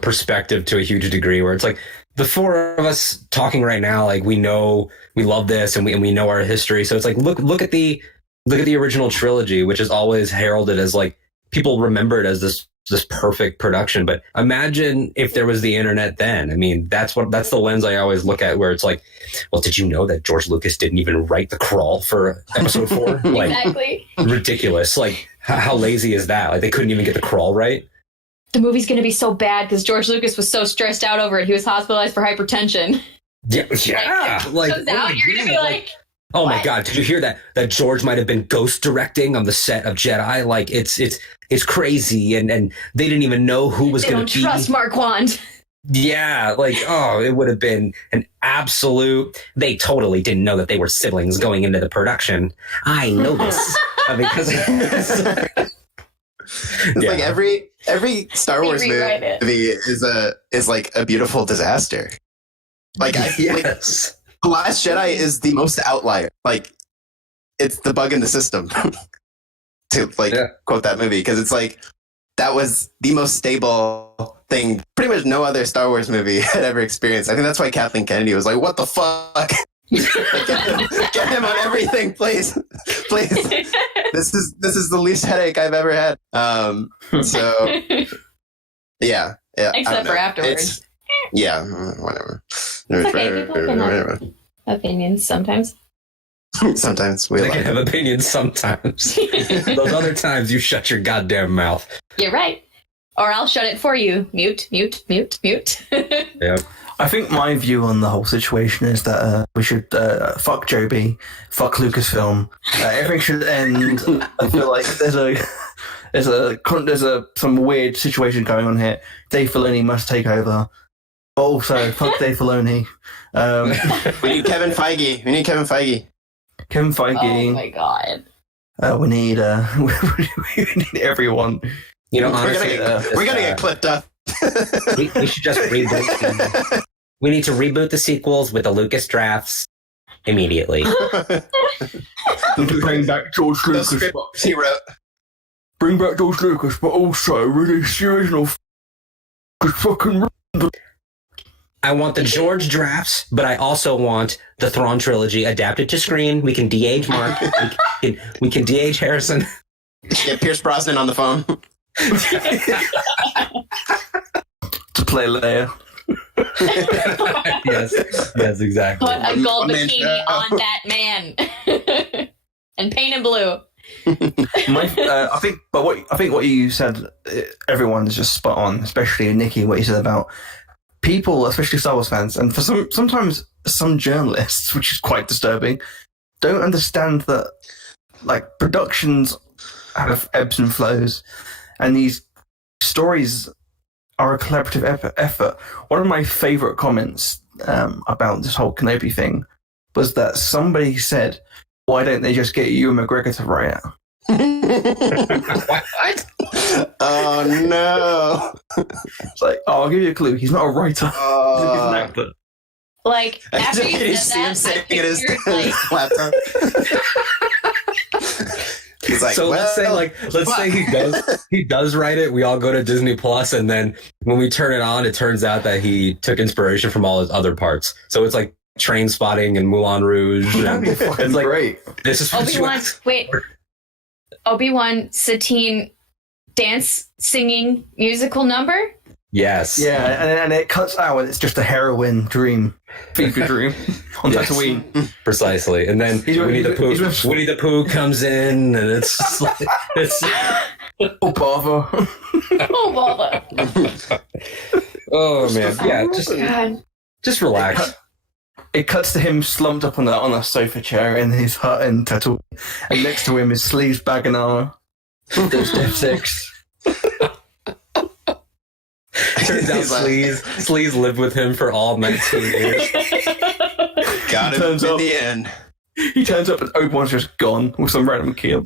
perspective to a huge degree, where it's like the 4 of us talking right now, like we know we love this and we know our history. So it's like, look at the original trilogy, which is always heralded as like, people remember it as this perfect production. But imagine if there was the internet then. I mean, that's the lens I always look at, where it's like, well, did you know that George Lucas didn't even write the crawl for episode 4? Like, exactly. Ridiculous. Like, how lazy is that? Like, they couldn't even get the crawl right. The movie's going to be so bad because George Lucas was so stressed out over it. He was hospitalized for hypertension. Yeah. Like, comes out, you're going to be like, oh what? my God, did you hear that George might have been ghost directing on the set of Jedi? Like, it's crazy, and they didn't even know who was going to be. They don't trust Marquand. Yeah, like, it would have been an absolute. They totally didn't know that they were siblings going into the production. I know this because it's like every Star Wars movie is like a beautiful disaster. Like, yes. The Last Jedi is the most outlier. Like, it's the bug in the system. To quote that movie, because it's like that was the most stable thing pretty much no other Star Wars movie had ever experienced. I think that's why Kathleen Kennedy was like, what the fuck? Get him on everything, please. This is the least headache I've ever had. So yeah. Except for afterwards. Whatever. It's okay. People can have opinions sometimes. Sometimes they can have opinions sometimes. Those other times you shut your goddamn mouth. You're right. Or I'll shut it for you. Mute. Yeah. I think my view on the whole situation is that we should fuck Joby, fuck Lucasfilm. Everything should end. I feel like there's some weird situation going on here. Dave Filoni must take over. But also, fuck Dave Filoni. We need Kevin Feige. Kevin Feige. Oh my god. We need everyone. You know, honestly, honestly, we're gonna get clipped up. we should just reboot. We need to reboot the sequels with the Lucas drafts immediately. Bring back George Lucas. He wrote. Bring back George Lucas, but also release the original. I want the George drafts, but I also want the Thrawn trilogy adapted to screen. We can de-age Mark. we can de-age Harrison. Get Pierce Brosnan on the phone. To play Leia. yes, exactly. Put a gold bikini on that man. And paint him blue. I think what you said, everyone is just spot on, especially Nicky, what you said about people, especially Star Wars fans, and for sometimes some journalists, which is quite disturbing, don't understand that like productions have ebbs and flows, and these stories are a collaborative effort. One of my favorite comments about this whole Kenobi thing was that somebody said, "Why don't they just get Ewan McGregor to write it?" What? Oh no! It's like, I'll give you a clue. He's not a writer. He's an actor. Like, after you said that, I figured, like... laptop. He's like, so let's say he does write it. We all go to Disney Plus, and then when we turn it on, it turns out that he took inspiration from all his other parts. So it's like Train Spotting and Moulin Rouge. That'd be fucking it's like, great. This is Obi-Wan Satine dance singing musical number? Yes. Yeah, and it cuts out and it's just a heroin dream. Fever dream on Tatooine. Precisely. And then Winnie the Pooh comes in and it's just like oh bother. Oh bother. Oh man. Yeah, just relax. It cuts to him slumped up on a sofa chair in his hut in Tatooine, and next to him is Sleeves Baganara. There's Death Six. Turns out Sleeves lived with him for all 19 years. Got him in the end. He turns up and Obi-Wan's just gone with some random kid.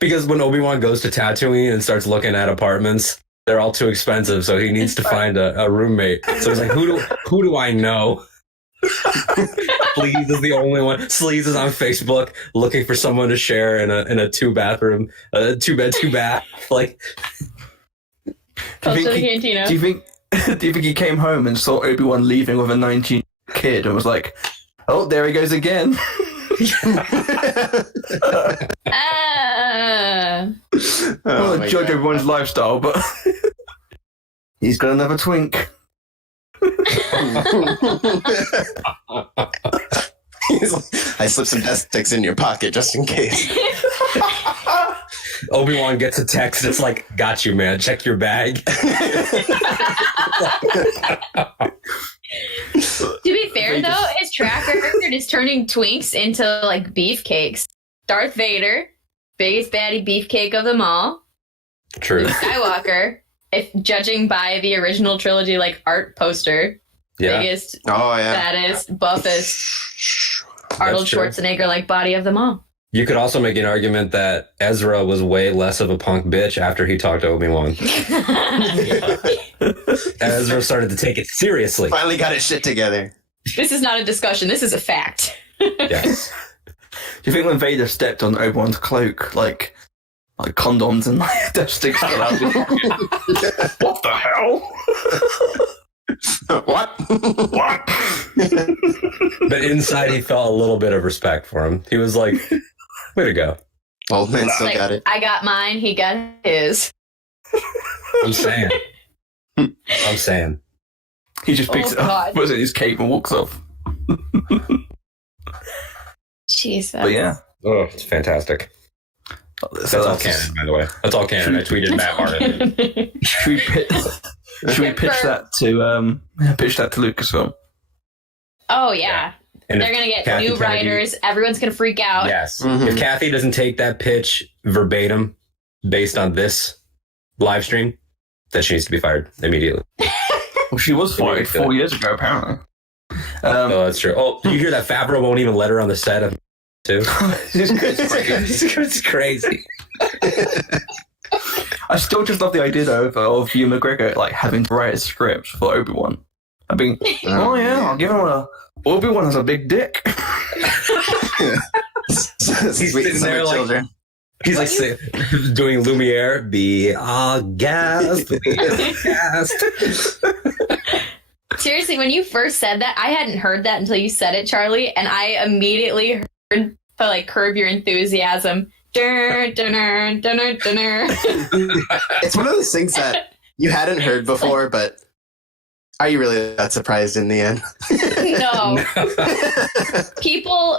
Because when Obi-Wan goes to Tatooine and starts looking at apartments, they're all too expensive, so he needs to find a roommate. So he's like, who do I know? Sleeves is the only one. Sleeves is on Facebook looking for someone to share in a 2-bathroom, 2-bed, 2-bath. Like, do you think he came home and saw Obi-Wan leaving with a 19 kid and was like, "Oh, there he goes again." Well, judge everyone's lifestyle, but he's got another twink. I slipped some death sticks in your pocket just in case. Obi-Wan gets a text. It's like, got you, man. Check your bag. To be fair, though, his track record is turning twinks into like beefcakes. Darth Vader, biggest baddie beefcake of them all. True. Luke Skywalker, if judging by the original trilogy like art poster, biggest, baddest, buffest Arnold Schwarzenegger like body of them all. You could also make an argument that Ezra was way less of a punk bitch after he talked to Obi-Wan. Ezra started to take it seriously. Finally got his shit together. This is not a discussion. This is a fact. Yes. Do you think when Vader stepped on Obi-Wan's cloak, like condoms and like death sticks fell out? What the hell? What? What? But inside, he felt a little bit of respect for him. He was like, way to go. Old man still Like, got it. I got mine. He got his. I'm saying. I'm saying. He just picks it up, God. puts it in his cape and walks off. Jesus. But yeah. Oh, it's fantastic. That's all canon, by the way. That's all canon. I tweeted Matt Martin. Should we pitch that to Lucasfilm? Oh, yeah. And They're if going to get Kathy new Kennedy- writers. Everyone's going to freak out. Yes. Mhm. If Kathy doesn't take that pitch verbatim based on this live stream, then she needs to be fired immediately. Well, she was fired 4 years ago, apparently. Oh, that's true. Oh, did you hear that Favreau won't even let her on the set of too? It's crazy. I still just love the idea though of Hugh McGregor like having to write a script for Obi-Wan. I mean, oh yeah, I'll give him Obi-Wan has a big dick. He's sitting there like- children. He's like doing Lumiere, be our guest, be our guest. Seriously, when you first said that, I hadn't heard that until you said it, Charlie, and I immediately heard like Curb Your Enthusiasm. Dun, dun, dun, dun, dun, dun. It's one of those things that you hadn't heard before, but are you really that surprised in the end? No. People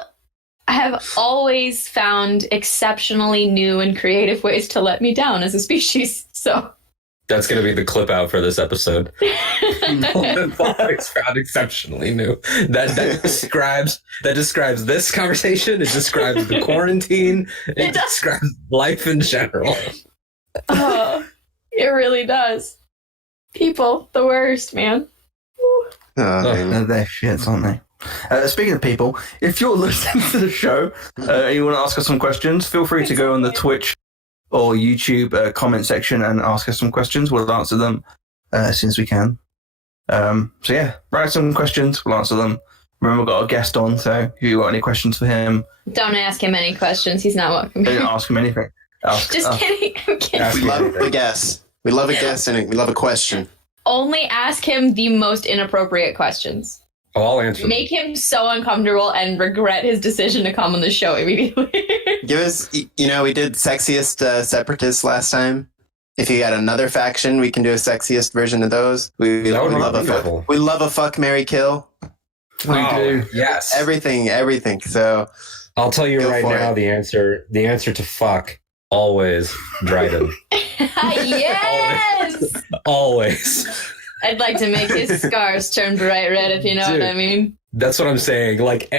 have always found exceptionally new and creative ways to let me down as a species. So That's going to be the clip out for this episode. It's found exceptionally new. That describes this conversation. It describes the quarantine. It describes life in general. oh, it really does. People, the worst, man. They're shits, aren't they? Speaking of people, if you're listening to the show and you want to ask us some questions, feel free to go on the Twitch or YouTube comment section and ask us some questions. We'll answer them as soon as we can. So yeah, write some questions. We'll answer them. Remember, we've got a guest on, so if you've got any questions for him, Don't ask him any questions. He's not welcome. don't ask him anything. Just kidding. I'm kidding. We love a guess. We love a guess and we love a question. Only ask him the most inappropriate questions. Oh, I'll answer them. Make him so uncomfortable and regret his decision to come on the show immediately. Give us, we did sexiest separatists last time. If you got another faction, we can do a sexiest version of those. We That would be love beautiful. we love a fuck, marry, kill. We do. Yes. Everything. So I'll tell you Go right for now it. the answer to fuck, always Dryden. Yes! Always. I'd like to make his scars turn bright red, if you know Dude. what I mean. That's what I'm saying. Like,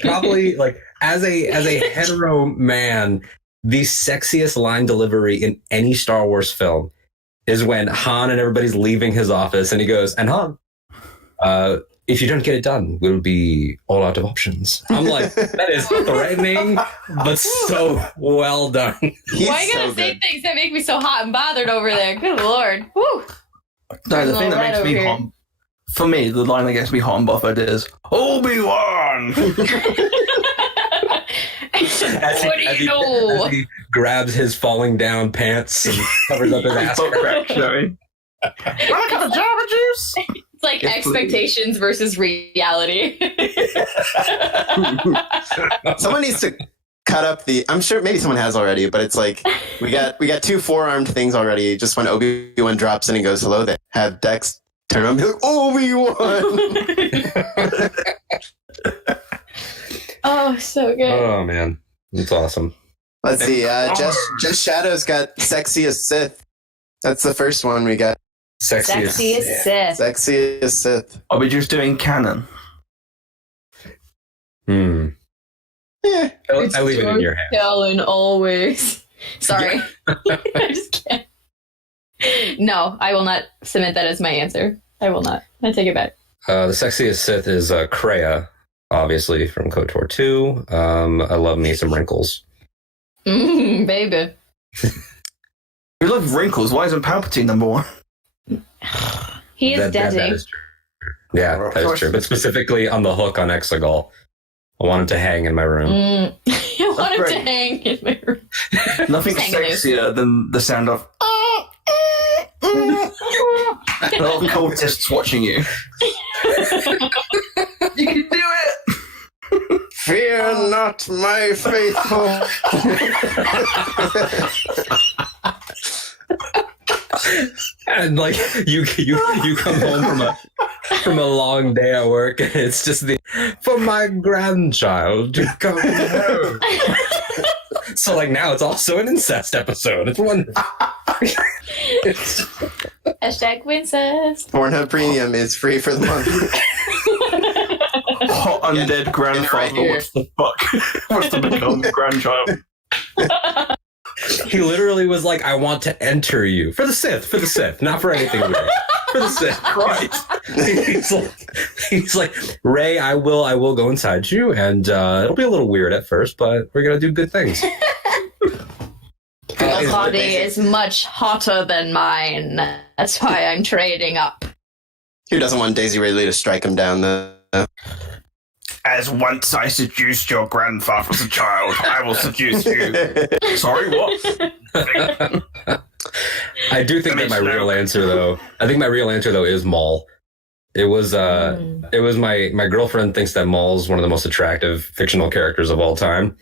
probably, like, as a hetero man, the sexiest line delivery in any Star Wars film is when Han and everybody's leaving his office, and he goes, "And Han, if you don't get it done, we'll be all out of options." I'm like, that is threatening, but so well done. he's Why you gotta so say good. things that make me so hot and bothered over there? Good lord. Woo. No, the There's thing no that makes right me over hot, for me, the line that gets me hot and bothered is Obi-Wan. What do you know? As he grabs his falling down pants and covers up his ass. Butt crack, showing. Wanna cut the Java juice? It's like Yes, please. expectations versus reality. Someone needs to cut up I'm sure maybe someone has already, but it's like we got 2 4-armed things already. Just when Obi-Wan drops in and goes hello there, have Dex turn around and be like, Obi-Wan. Oh, so good. Oh man, that's awesome. Let's see. Just Shadow's got sexiest Sith. That's the first one we got. Sexiest Sith. Sexiest Sith. Are we just doing canon? Hmm. Yeah. I leave it in your hands. Kellen always. Sorry. I just can't. No, I will not submit that as my answer. I will not. I take it back. The sexiest Sith is Kreia, obviously from KOTOR 2. I love me some wrinkles. Baby. We love wrinkles. Why isn't Palpatine number one? He is That deadly. is true. Yeah, that is true. But specifically on the hook on Exegol, I want him to hang in my room. I want him to hang in my room. Nothing sexier than the sound of a lot of cultists watching you. You can do it! Fear not, my faithful. And like you come home from a long day at work, and it's just for my grandchild to come home. So like now it's also an incest episode. It's wonderful. Hashtag Wincest. Pornhub Premium is free for the month. Hot undead grandfather. here. What the fuck? What's the become grandchild? He literally was like, "I want to enter you for the Sith, not for anything weird, for the Sith." Right. he's like, Ray, I will go inside you, and it'll be a little weird at first, but we're gonna do good things. Your body is much hotter than mine. That's why I'm trading up. Who doesn't want Daisy Ridley to strike him down, though? As once I seduced your grandfather as a child, I will seduce you. Sorry, what? I do think that my real answer, though, is Maul. It was my girlfriend thinks that Maul's one of the most attractive fictional characters of all time.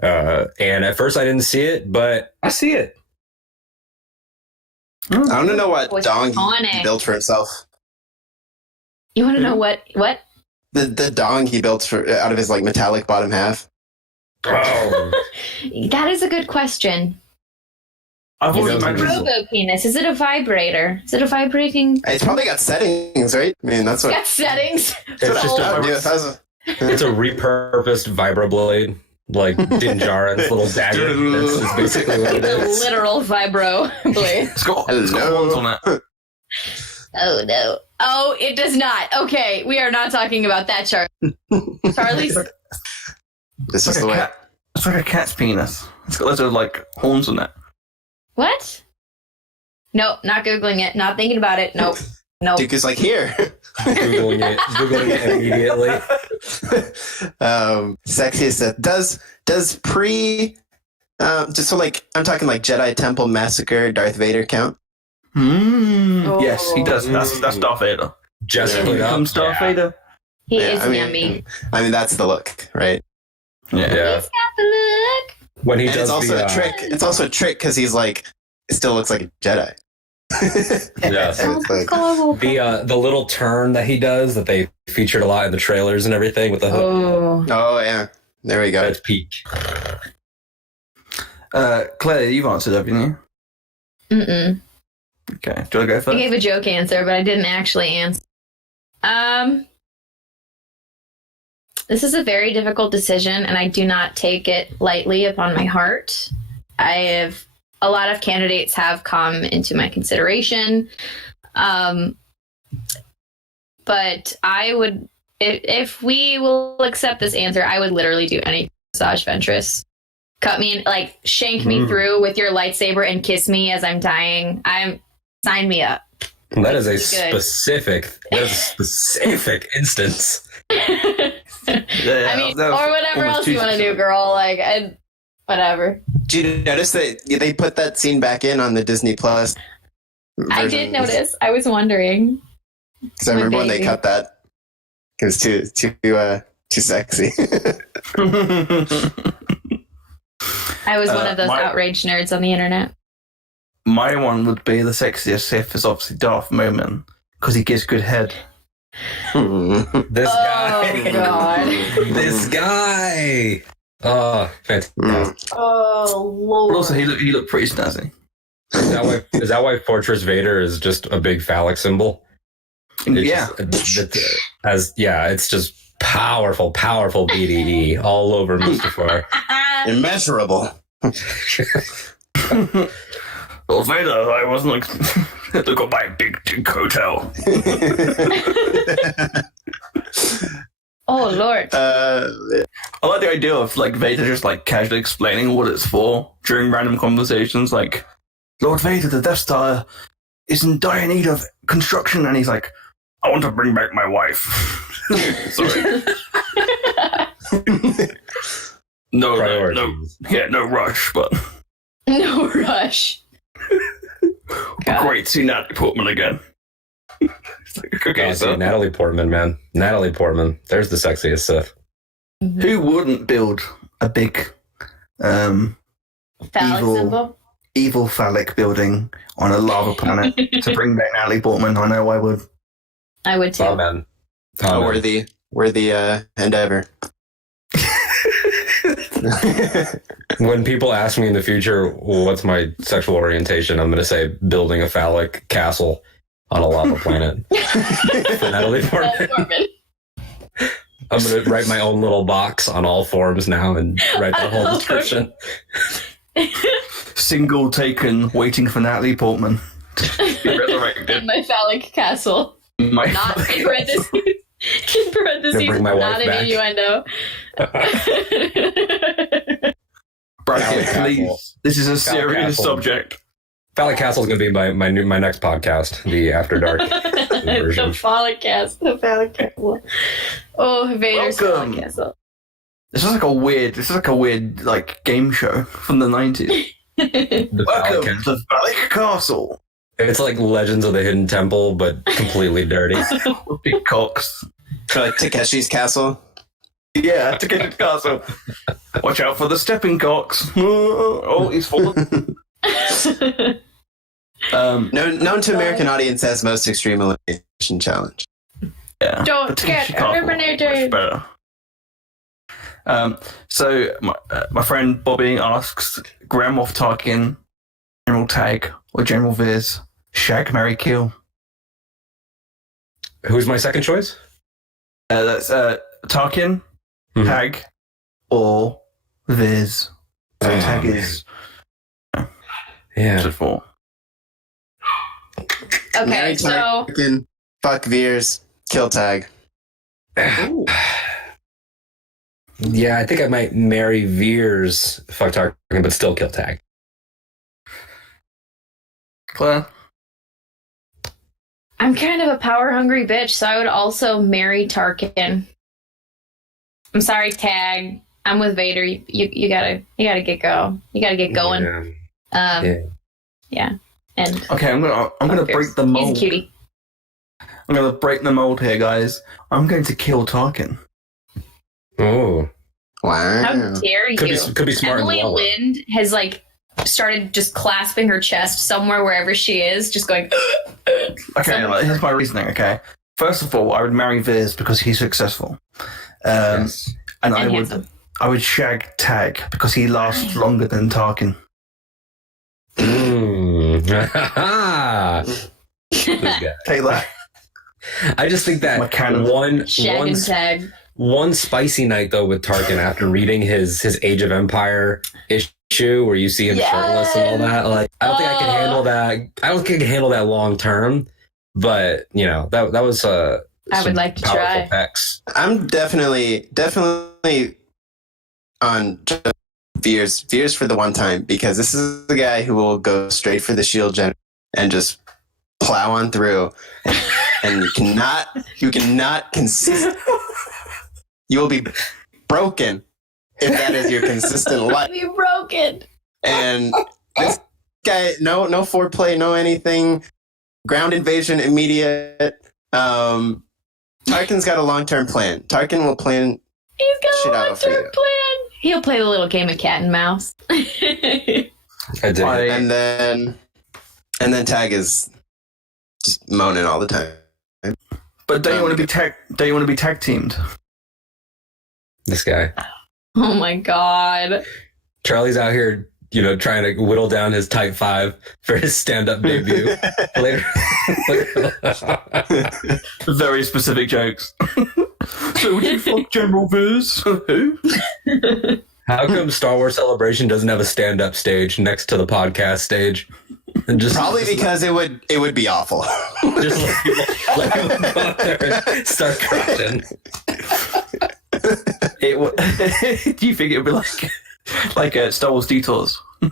And at first I didn't see it, but I see it. I want to know what What's dong on he it? built for himself. You want to know what? The dong he built out of his like metallic bottom half. Oh, That is a good question. I've You always know, imagined. Robo penis. Is it a vibrator? Is it a vibrating? It's probably got settings, right? I mean, that's what. Got settings. it's just I would do a, if I was it's a repurposed vibroblade, like Din Djarin's little dagger. That's basically what it The is. literal vibro blade. It's got horns on it. Oh no. Oh, it does not. Okay, we are not talking about that, Charlie's. This It's is like the a way. cat. It's like a cat's penis. It's got loads of like horns on it. What? Nope, not googling it. Not thinking about it. Nope. Nope. Duke is like here. Googling it immediately. Sexy said, does just so like I'm talking like Jedi Temple Massacre Darth Vader count? Oh. Yes, he does. That's Darth Vader. Just Yeah. put He up. becomes Darth Yeah. Vader. He Yeah, is I mean, yummy. I mean that's the look, right? Yeah. Yeah. He's got the look. When he And does it's also the, a trick. It's also a trick because he's like it still looks like a Jedi. Yes. And it's like, The little turn that he does that they featured a lot in the trailers and everything with the hook. Oh. oh yeah, there we go. That's peak. Claire, you've answered, haven't you? Mm-mm. Okay. Do you want to go I first? gave a joke answer, but I didn't actually answer. This is a very difficult decision, and I do not take it lightly upon my heart. A lot of candidates have come into my consideration, but I would, if we will accept this answer, I would literally do any Asajj Ventress. Cut me, like shank me through with your lightsaber and kiss me as I'm dying. Sign me up. That is a Good. specific instance. Yeah, I mean, that was or whatever almost else you too want to do, specific. girl. Like, whatever. Do you notice that they put that scene back in on the Disney Plus? I did notice. I was wondering. because I remember when they Maybe. cut that. It was too sexy. I was one of those my- outraged nerds on the internet. My one would be the sexiest Sith is obviously Darth Moment because he gives good head. This guy. Oh, God. This guy. Oh, fantastic. Oh, But Lord. also, he looked pretty snazzy. Is that why Fortress Vader is just a big phallic symbol? It's Yeah. It's just powerful BDE all over Mustafar. Immeasurable. Well, Vader, I wasn't like, look at my big dick hotel. Oh, Lord. Uh, I like the idea of like Vader just like casually explaining what it's for during random conversations. Like, Lord Vader, the Death Star is in dire need of construction, and he's like, I want to bring back my wife. Sorry. No, no rush, but No rush. great to see Natalie Portman again. Okay, so Natalie Portman, man. Natalie Portman. There's the sexiest Sith. who wouldn't build a big Phallic symbol. evil phallic building on a lava planet to bring back Natalie Portman? I know I would. I would too. Oh, man. Oh, worthy endeavor. When people ask me in the future what's my sexual orientation, I'm going to say building a phallic castle on a lava planet. For Natalie Portman. I'm going to write my own little box on all forums now and write the whole description. Single taken, waiting for Natalie Portman to be resurrected. In my phallic castle. Not in parentheses. In parentheses, bring my not wife an back. innuendo. Bracket, Castle. please. This is a serious Castle. subject. Phallic Castle is going to be my next podcast, the After Dark version. The phallic castle. The phallic castle. Oh, Vader's Welcome. phallic castle. This is like a weird like game show from the 90s. The Welcome Phallic to Phallic Castle. It's like Legends of the Hidden Temple, but completely dirty. With big cocks. Like Takeshi's Castle. Yeah, to get to the castle. Watch out for the stepping cocks. Oh, he's fallen. Known to American audience as most extreme elimination challenge. Yeah. Don't but get Takeshi can't walk. eliminated. Much better. So my friend Bobby asks Grand Moff Tarkin, General Tag, or General Viz, shag, marry, kill. Who's my second choice? That's Tarkin, Mhm. Tag, or Viz. So Oh, Tag man. is Yeah. 4. Okay, Marry so Tarkin, fuck Veers, kill Tag. Yeah, I think I might marry Veers, fuck Tarkin, but still kill Tag. Claire? I'm kind of a power hungry bitch, so I would also marry Tarkin. I'm sorry, Tag. I'm with Vader. You gotta get going. You gotta get going. Yeah. Yeah. And Okay, I'm gonna break the He's a mold. cutie. I'm gonna break the mold here, guys. I'm going to kill Tarkin. Oh. Wow. How dare you? Could be smart. Emily and lower. Lind has started just clasping her chest somewhere wherever she is, just going. Okay, here's my reasoning. Okay, first of all, I would marry Viz because he's successful, Yes. and And handsome. I would shag Tag because he lasts longer than Tarkin. Mm. This guy. Take that. I just think My that cannon. Shag and Tag. one spicy night though with Tarkin after reading his Age of Empire issue where you see him shirtless and all that. Like, I don't think I can handle that. I don't think I can handle that long term. But that was I would some like to powerful try. pecs. I'm definitely on Veers for the one time, because this is the guy who will go straight for the shield gen and just plow on through, and you cannot consist. You will be broken if that is your consistent life. Be broken. And this guy, no foreplay, no anything. Ground invasion immediate. Tarkin's got a long-term plan. Tarkin will plan He's shit got a out for long-term you. plan. He'll play the little game of cat and mouse. I did. And then Tag is just moaning all the time. But don't you want to be tag? Don't you want to be tag teamed? This guy. Oh my god. Charlie's out here, trying to whittle down his Type 5 for his stand-up debut later. Very specific jokes. So would you fuck General Viz? Who? How come Star Wars Celebration doesn't have a stand-up stage next to the podcast stage? And Probably because it would be awful. just let people go out there and start crushing. Do you think it would be like Star Wars Detours? Oh,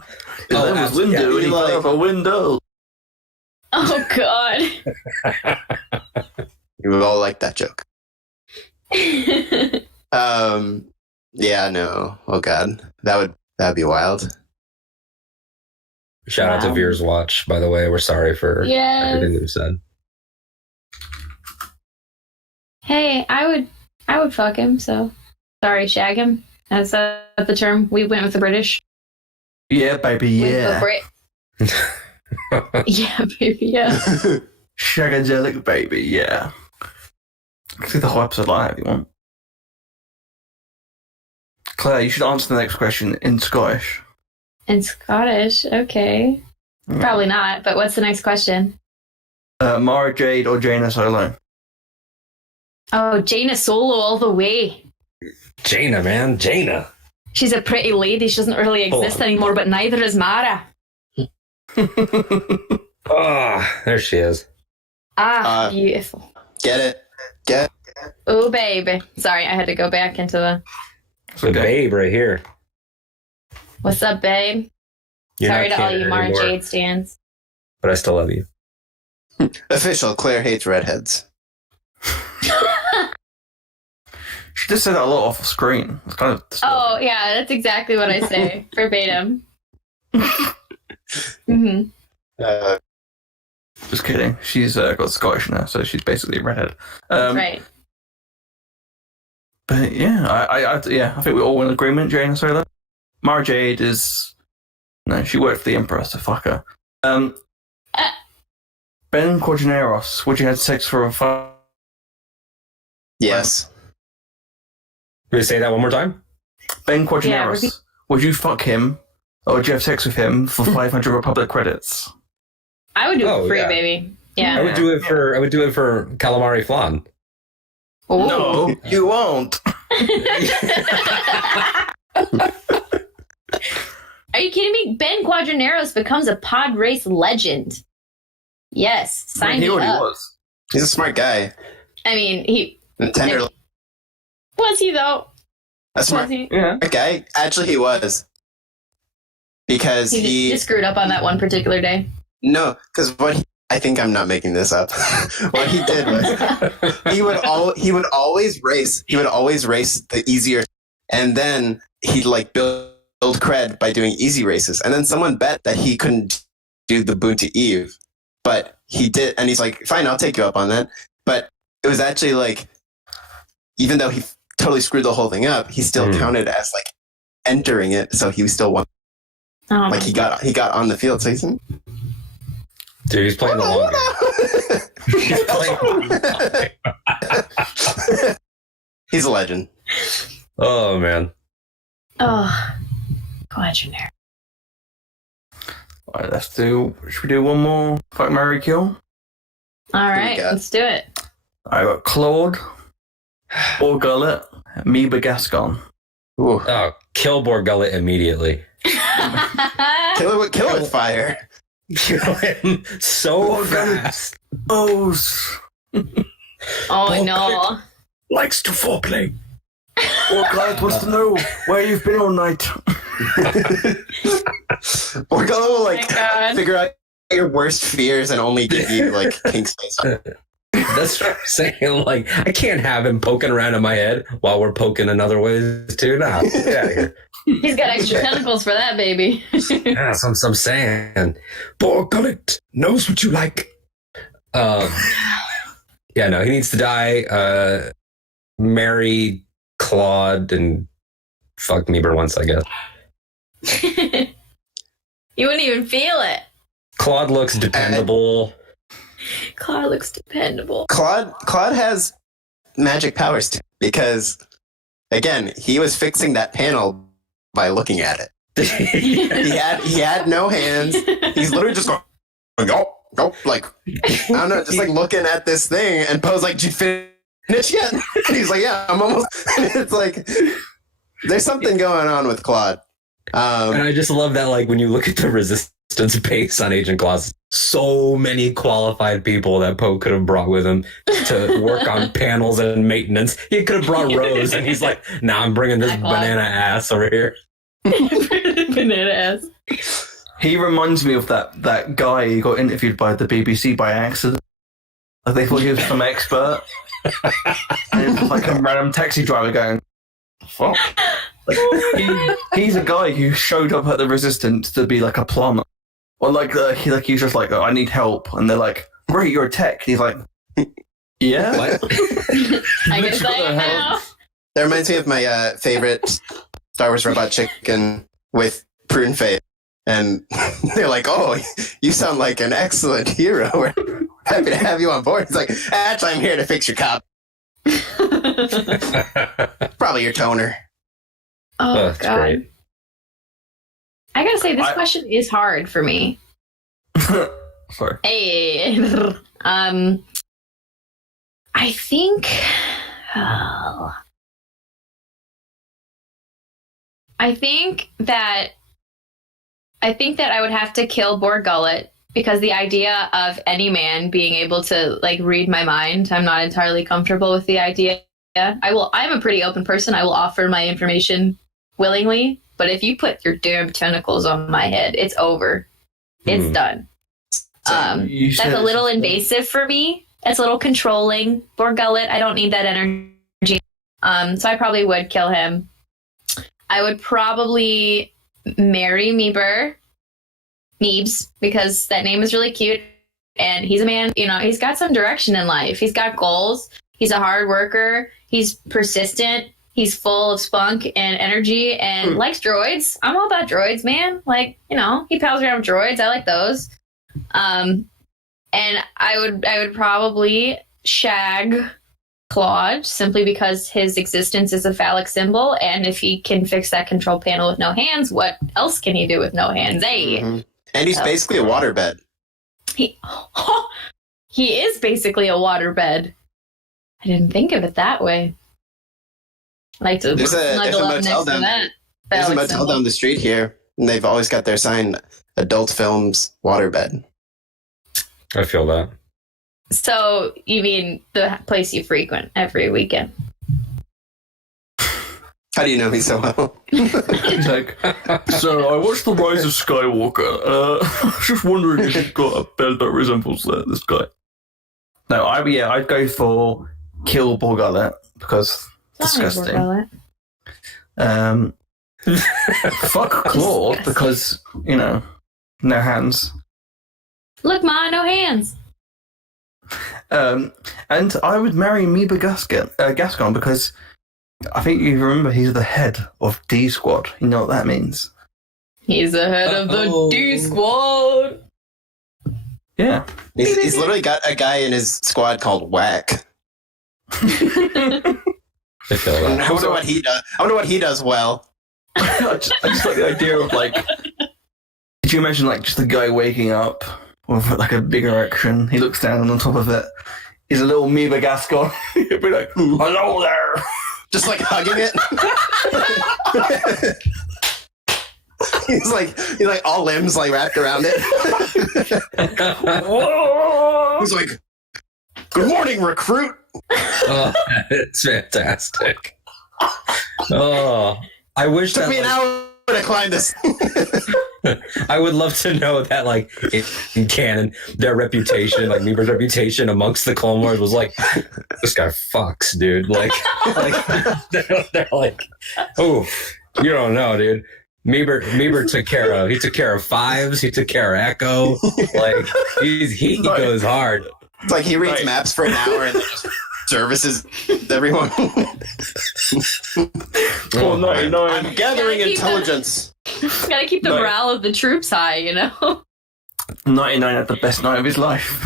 There was absolutely. window and he Like- fell off a window. Oh god. We all like that joke. Yeah, no. Oh God, that'd be wild. Shout out to Wow. Veer's Watch, by the way. We're sorry for everything that we said. Hey, I would fuck him, so sorry, shag him. That's the term. We went with the British. Yeah, baby, Went with yeah. the Brit. Yeah, baby, yeah. Shagagelic, baby, yeah. See the whole episode like that if you want. Claire, you should answer the next question in Scottish. In Scottish, okay. Yeah. Probably not, but what's the next question? Mara Jade or Jaina Solo? Oh, Jaina Solo all the way. Jaina, man. Jaina. She's a pretty lady. She doesn't really exist anymore, but neither is Mara. Oh, there she is. Beautiful. Get it? Oh, baby. Sorry, I had to go back into the... The babe right here. What's up, babe? You're Sorry not to all canon you Mara anymore, Jade stands. but I still love you. Official. Claire hates redheads. She just said that a lot off screen. It's kind of Oh, yeah, that's exactly what I say. Verbatim. Mm-hmm. Uh, just kidding. She's got Scottish now, so she's basically a redhead. That's right. But yeah, I think we're all in agreement, Jaina Solo. Mara Jade is... No, she worked for the Emperor, so fuck her. Ben Quadraneros, would you have sex for a fight? yes. Will you say that one more time? Ben Yeah, Quadraneros, would you fuck him, or would you have sex with him for 500 Republic credits? I would do it for free, yeah. baby. I Yeah. would do it for calamari flan. Oh. No, you won't. Are you kidding me? Ben Quadraneros becomes a pod race legend. Yes, sign He me already up. was. He's a smart guy. I mean, he Tender was he though? a smart Was he? Yeah. guy. Actually, he was. Because He just screwed up on that one particular day. No, because I think I'm not making this up. What he did was he would always race. He would always race the easier, and then he'd like build cred by doing easy races. And then someone bet that he couldn't do the Boon to Eve, but he did, and he's like, "Fine, I'll take you up on that." But it was actually like, even though he totally screwed the whole thing up, he still counted as like entering it, so he still won. Oh, Like he got on the field. So he's Dude, he's playing the long game. he's a legend. Oh, man. Quadranaire. Alright, should we do one more? Fuck, marry, kill? All we right, got? let's do it. I got Claude, or Gullet, Amoeba Gascon. Ooh. Oh, kill Borgullet immediately. Kill it with fire. Kill him so fast. Oh, Oh no. Likes to foreplay. or Gullet wants to know where you've been all night. Borgullo will like My God. figure out your worst fears and only give you like pink space. That's what I'm saying. Like, I can't have him poking around in my head while we're poking in other ways too. Nah, get out of here. He's got extra tentacles for that, baby. That's what I'm saying. Borgullet knows what you like. Yeah, no, he needs to die. Marry Claude and fuck Meeber once, I guess. You wouldn't even feel it. Claude looks dependable. Claude looks dependable. Claude has magic powers too, because again, he was fixing that panel by looking at it. He had no hands. He's literally just going, nope, like I don't know, just like looking at this thing, and Poe's like, "Did you finish yet?" And he's like, "Yeah, I'm almost." It's like there's something going on with Claude. And I just love that, like, when you look at the resistance base on Agent Claus, so many qualified people that Poe could have brought with him to work on panels and maintenance. He could have brought Rose, and he's like, "Nah, I'm bringing this banana ass over here." Banana ass. He reminds me of that guy who got interviewed by the BBC by accident. Like they thought he was some expert. And it was like a random taxi driver going, fuck. Like, he's a guy who showed up at the Resistance to be like a plumber. Or he's just like, oh, I need help. And they're like, great, you're a tech. And he's like, yeah. What? I guess I am now. That reminds me of my favorite Star Wars Robot Chicken with Prune Face. And they're like, oh, you sound like an excellent hero. We're happy to have you on board. He's like, Ahch, I'm here to fix your cop. Probably your toner. Oh, That's God. great. I gotta say, this question is hard for me. Sorry. Hey. I think... I think that I would have to kill Borgullet because the idea of any man being able to like read my mind, I'm not entirely comfortable with the idea. I'm a pretty open person. I will offer my information willingly, but if you put your damn tentacles on my head, it's over. It's done. That's a little invasive for me. It's a little controlling. Borgullet, I don't need that energy. So I probably would kill him. I would probably marry Meebs, because that name is really cute. And he's a man, he's got some direction in life. He's got goals. He's a hard worker. He's persistent. He's full of spunk and energy and likes droids. I'm all about droids, man. Like, he pals around with droids. I like those. And I would probably shag Claude simply because his existence is a phallic symbol, and if he can fix that control panel with no hands, what else can he do with no hands? Hey, and he's basically a waterbed. He is basically a waterbed. I didn't think of it that way. I like to snuggle up next to that. There's a motel down the street here, and they've always got their sign, Adult Films Waterbed. I feel that. So, you mean the place you frequent every weekend? How do you know me so well? He's like, so I watched The Rise of Skywalker. I was just wondering if you've got a bed that resembles this guy. No, I'd go for kill Borgullet because disgusting. Fuck Claude because, no hands. Look, Ma, no hands. And I would marry Meba Gascon because I think you remember he's the head of D Squad. You know what that means? He's the head of the D Squad. Yeah. He's literally got a guy in his squad called Whack. I feel that. I wonder what he does. I wonder what he does well. I just like the idea of could you imagine just the guy waking up with a big erection? He looks down and on top of it is a little Meba Gascon. He'd be like, hello there. Just hugging it. he's like all limbs wrapped around it. He's like, good morning, recruit. Oh, it's fantastic. Oh, I wish Took me an hour to climb this. I would love to know that, in canon, their reputation, Meeber's reputation amongst the Clone Wars was this guy fucks, dude. They're like, oh, you don't know, dude. Meeber took care of Fives. He took care of Echo. He goes hard. It's he reads maps for an hour and then just services everyone. Oh, 99. I'm gathering intelligence. Gotta keep the morale of the troops high, 99 had the best night of his life.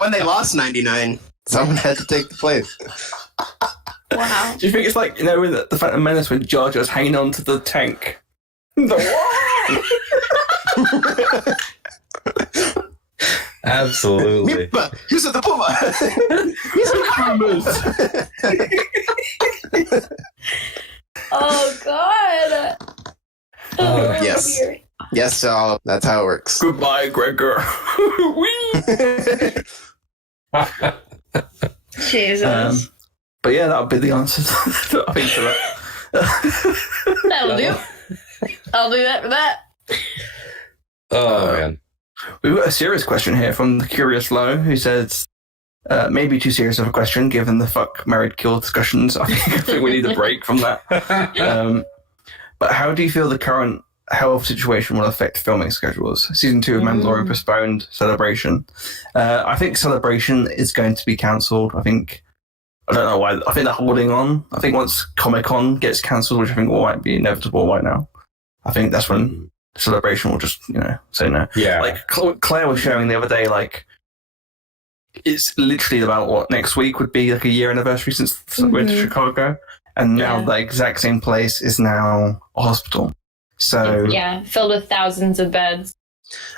When they lost 99, someone had to take the place. Wow. Do you think it's in the Phantom Menace when Jar Jar's hanging on to the tank? Absolutely. Use of the Puma. Oh, God. Yes. Dear. Yes, so that's how it works. Goodbye, Gregor. Jesus. But yeah, that would be the answer. I think for that. That'll do. I'll do that for that. Oh, man. We've got a serious question here from the Curious Low, who says, maybe too serious of a question given the fuck, married, kill discussions. I think we need a break from that. But how do you feel the current health situation will affect filming schedules? Season 2 of Mandalorian postponed, Celebration. I think Celebration is going to be cancelled. I don't know why. I think they're holding on. I think once Comic-Con gets cancelled, which I think might be inevitable right now, I think that's when Celebration will just, say no. Yeah. Like Claire was showing the other day, like, it's literally about what next week would be like a year anniversary since we went to Chicago. And now the exact same place is now a hospital. So filled with thousands of beds.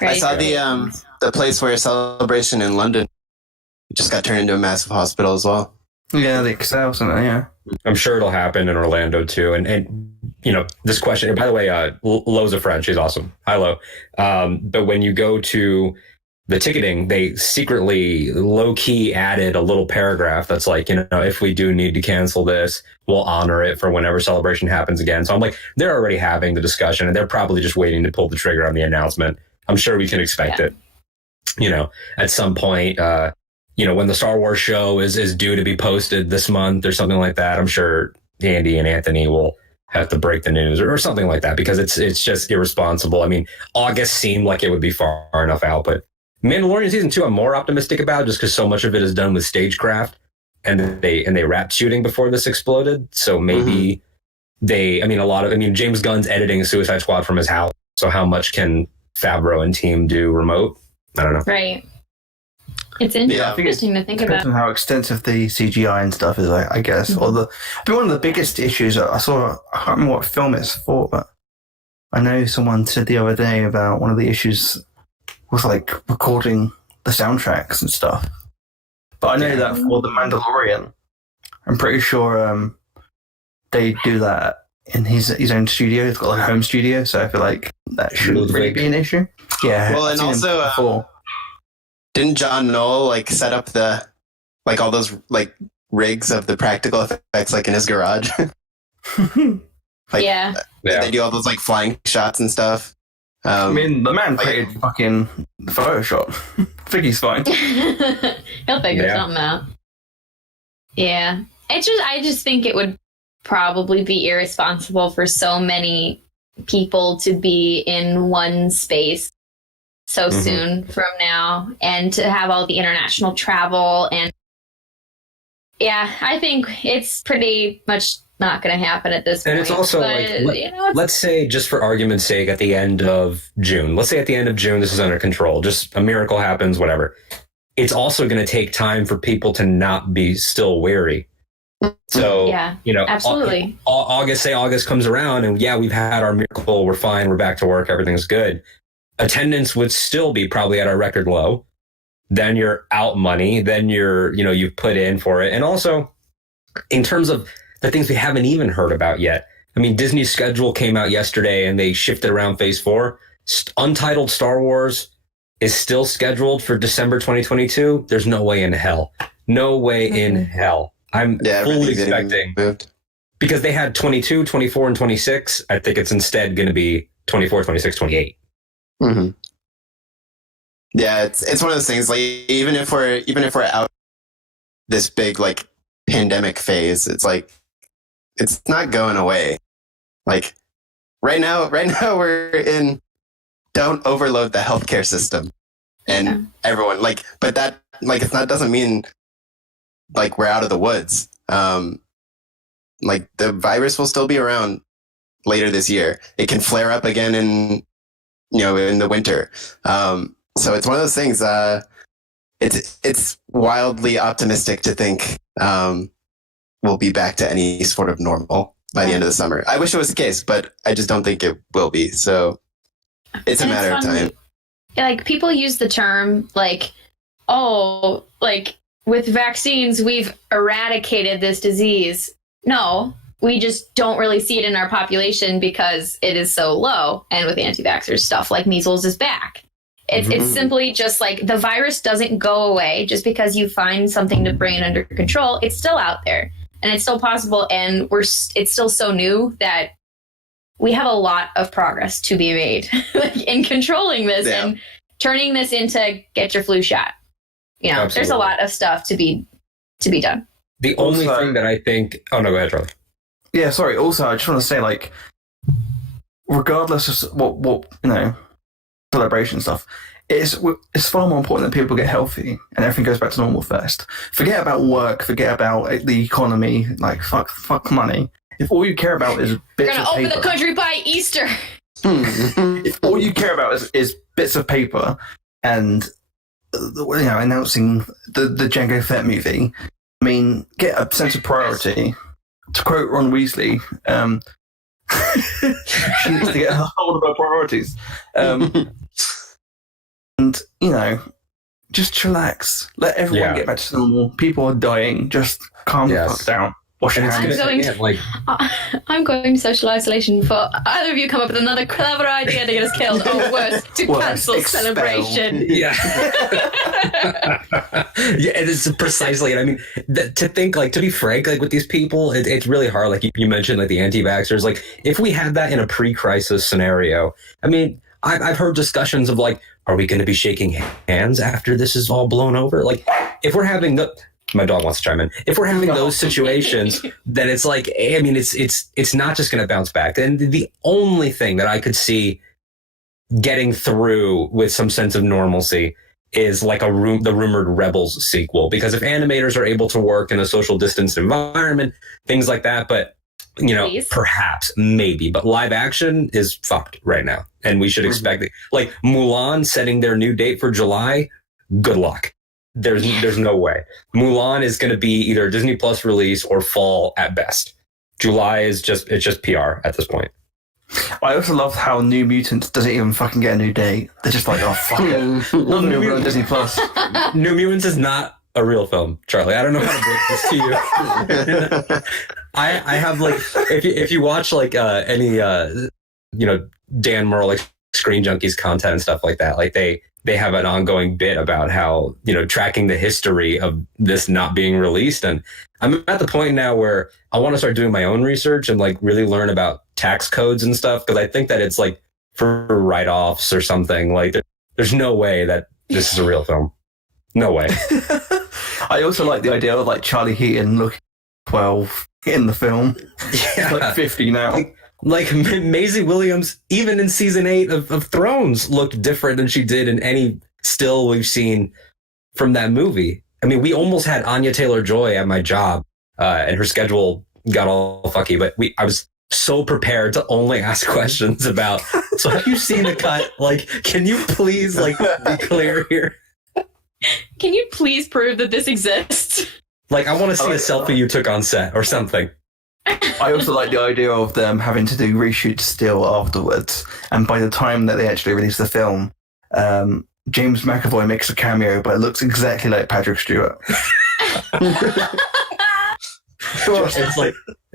I saw the place where Celebration in London just got turned into a massive hospital as well. Yeah, the Excel Center, yeah. I'm sure it'll happen in Orlando too. And this question, and by the way, Lo's a friend. She's awesome. Hi, Lo. But when you go to the ticketing, they secretly low-key added a little paragraph that's like, if we do need to cancel this, we'll honor it for whenever Celebration happens again. So I'm like, they're already having the discussion and they're probably just waiting to pull the trigger on the announcement. I'm sure we can expect it, at some point, when the Star Wars show is due to be posted this month or something like that. I'm sure Andy and Anthony will have to break the news or something like that, because it's just irresponsible. I mean, August seemed like it would be far enough out, but Mandalorian season 2, I'm more optimistic about, just because so much of it is done with stagecraft, and they wrapped shooting before this exploded. So maybe James Gunn's editing Suicide Squad from his house. So how much can Favreau and team do remote? I don't know. Right. It's interesting to think about. Depends on how extensive the CGI and stuff is, I guess. Mm-hmm. Or one of the biggest issues I saw, I can't remember what film it's for, but I know someone said the other day about one of the issues was like recording the soundtracks and stuff. But I know that for The Mandalorian, I'm pretty sure they do that in his own studio. He's got like a home studio, so I feel like that shouldn't really be an issue. Yeah. Well, and also, didn't John Knoll set up all those rigs of the practical effects in his garage? They do all those flying shots and stuff. The man created fucking Photoshop. I think he's fine. He'll figure something out. Yeah. I just think it would probably be irresponsible for so many people to be in one space so soon from now, and to have all the international travel. And I think it's pretty much not going to happen at this point. And it's also let's say, just for argument's sake, at the end of June, this is under control. Just a miracle happens, whatever. It's also going to take time for people to not be still wary. So, absolutely. August comes around and we've had our miracle. We're fine. We're back to work. Everything's good. Attendance would still be probably at our record low. Then you're out money. Then you've put in for it. And also, in terms of the things we haven't even heard about yet. I mean, Disney's schedule came out yesterday and they shifted around Phase 4. Untitled Star Wars is still scheduled for December 2022. There's no way in hell. No way in hell. I'm fully expecting, because they had 22, 24, and 26. I think it's instead going to be 24, 26, 28. Mm-hmm. Yeah, it's one of those things. Even if we're out this big pandemic phase, it's not going away. Right now we're in, don't overload the healthcare system and everyone but that doesn't mean we're out of the woods. The virus will still be around later this year. It can flare up again in the winter. So it's one of those things. It's wildly optimistic to think we'll be back to any sort of normal by the end of the summer. I wish it was the case, but I just don't think it will be. So it's a matter of time. People use the term with vaccines, we've eradicated this disease. No, we just don't really see it in our population because it is so low. And with anti-vaxxers, stuff like measles is back. It's simply just the virus doesn't go away just because you find something to bring it under control. It's still out there and it's still possible. And it's still so new that we have a lot of progress to be made in controlling this. turning this into get your flu shot. You know, there's a lot of stuff to be done. The only thing that I think... Oh, no, go ahead, Charlie. Yeah, sorry. Also, I just want to say, like, regardless of what celebration stuff, it's far more important that people get healthy and everything goes back to normal first. Forget about work. Forget about the economy. Like, fuck money. If all you care about is bits of paper... We're going to open the country by Easter. If all you care about is bits of paper and announcing the Jango Fett movie, I mean, get a sense of priority. To quote Ron Weasley, she needs to get a hold of her priorities. And, just chillax. Let everyone get back to normal. People are dying. Just calm the fuck down. Wash your hands. I'm going to social isolation before either of you come up with another clever idea to get us killed, or worse, to cancel celebration. Yeah. Yeah, it is precisely. And I mean, to think, like, to be frank, like with these people, it's really hard. Like you mentioned, like the anti-vaxxers. Like if we had that in a pre-crisis scenario, I mean, I've heard discussions of like, are we going to be shaking hands after this is all blown over? Like if we're having my dog wants to chime in. If we're having those situations, then it's like, I mean, it's not just going to bounce back. And the only thing that I could see getting through with some sense of normalcy is like the rumored Rebels sequel. Because if animators are able to work in a social distance environment, things like that, but perhaps, maybe, but live action is fucked right now. And we should expect it. Like Mulan setting their new date for July, good luck. There's no way. Mulan is going to be either a Disney Plus release or fall at best. July is just PR at this point. I also love how New Mutants doesn't even fucking get a new date. They're just like, oh fuck it, another movie on Disney Plus. New Mutants is not a real film, Charlie. I don't know how to break this to you. I have like if you watch like any Dan Murrell like Screen Junkies content and stuff like that, like they have an ongoing bit about how, tracking the history of this not being released. And I'm at the point now where I want to start doing my own research and like really learn about tax codes and stuff. Cause I think that it's like for write-offs or something. Like there's no way that this is a real film. No way. I also like the idea of like Charlie Heaton looking 12 in the film. Yeah. Like 50 now. Like Maisie Williams, even in season 8 of Thrones, looked different than she did in any still we've seen from that movie. I mean, we almost had Anya Taylor-Joy at my job, and her schedule got all fucky. But I was so prepared to only ask questions about. So, have you seen the cut? Like, can you please be clear here? Can you please prove that this exists? Like, I want to see a selfie you took on set or something. I also like the idea of them having to do reshoots still afterwards. And by the time that they actually release the film, James McAvoy makes a cameo, but it looks exactly like Patrick Stewart.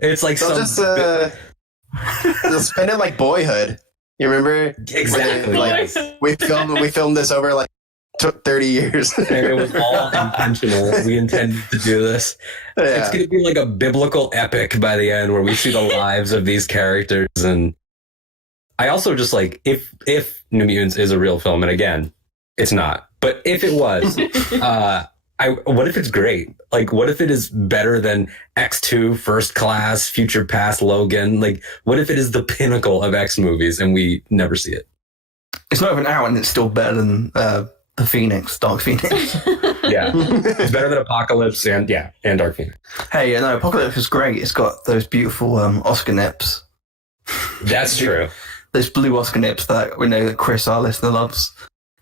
It's like they'll they'll spin it like Boyhood. You remember? Exactly. Like, we filmed this over like took 30 years. And it was all intentional. We intended to do this. Yeah. It's going to be like a biblical epic by the end where we see the lives of these characters. And I also just like, if New Mutants is a real film, and again, it's not, but if it was, what if it's great? Like, what if it is better than X2, First Class, Future Past, Logan? Like, what if it is the pinnacle of X movies and we never see it? It's not even out and it's still better than the Phoenix, Dark Phoenix. Yeah, it's better than Apocalypse and Dark Phoenix. Hey, Apocalypse is great. It's got those beautiful Oscar nips. That's true. Those blue Oscar nips that we know that Chris, our listener, loves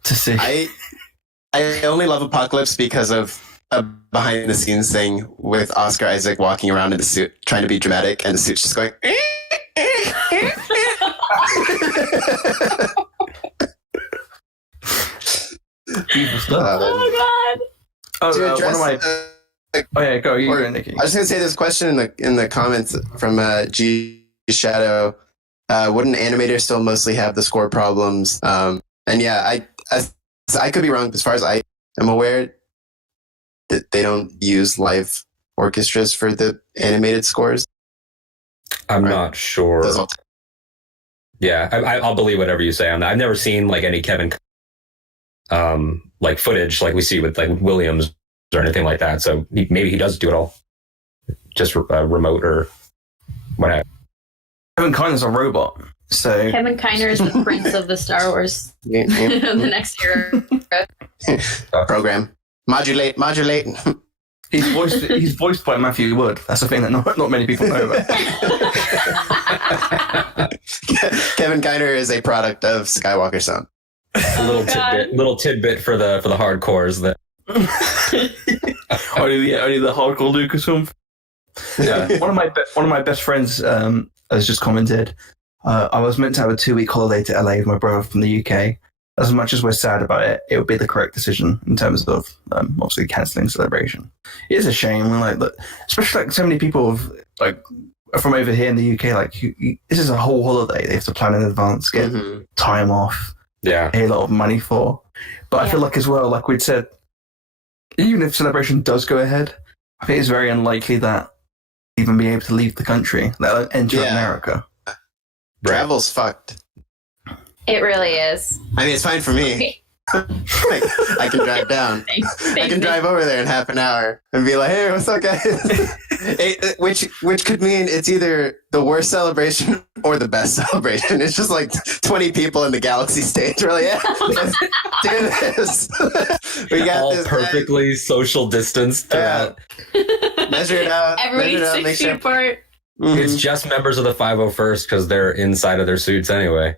to see. I only love Apocalypse because of a behind the scenes thing with Oscar Isaac walking around in the suit trying to be dramatic, and the suit's just going. Beautiful stuff. Oh god. Go. You, Nicky. I was going to say this question in the comments from G Shadow. Wouldn't animators still mostly have the score problems? And yeah, I could be wrong. As far as I am aware, that they don't use live orchestras for the animated scores. I'm not sure. I'll I'll believe whatever you say on that. I've never seen like any Kevin like footage like we see with like Williams or anything like that. So maybe he does do it all, just remote or whatever. Kevin Kiner's a robot, so Kevin Kiner is the prince of the Star Wars Yeah. of the next era. Program. Modulate. he's voiced by Matthew Wood. That's the thing that not many people know about. Kevin Kiner is a product of Skywalker Sound. A little tidbit for the hardcores that only the hardcore Lucasfilm. yeah. One of my best friends has just commented. I was meant to have a 2-week holiday to LA with my brother from the UK. As much as we're sad about it, it would be the correct decision in terms of obviously cancelling Celebration. It is a shame, especially like so many people like from over here in the UK. Like this is a whole holiday they have to plan in advance, get time off, Yeah. pay a lot of money for. But I feel like as well, like we'd said, even if Celebration does go ahead, I think it's very unlikely that even be able to leave the country, let alone enter America. Travel's fucked. It really is. I mean, it's fine for me. Like, I can drive down. Thanks, I can drive over there in half an hour and be like, "Hey, what's up, guys?" which could mean it's either the worst celebration or the best celebration. It's just like 20 people in the Galaxy stage. We're like, "Yeah, let's do this." We got all this perfectly social distance throughout. Measure it out. Everybody's 6 feet apart. It's just members of the 501st because they're inside of their suits anyway.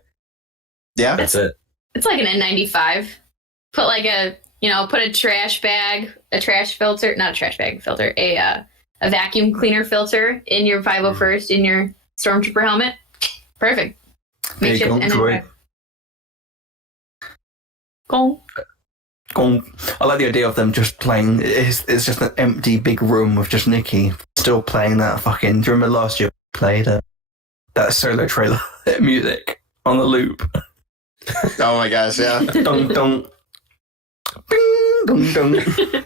Yeah, That's it. It's like an N95. Put like put a trash bag, a trash filter, not a trash bag filter, a vacuum cleaner filter in your 501st in your Stormtrooper helmet. Perfect. There you go, Troy. Go. I like the idea of them just playing. It's just an empty big room with just Nicky still playing that fucking. Do you remember last year we played that solo trailer music on the loop? Oh my gosh, yeah. Dun, dun. Bing, dun, dun.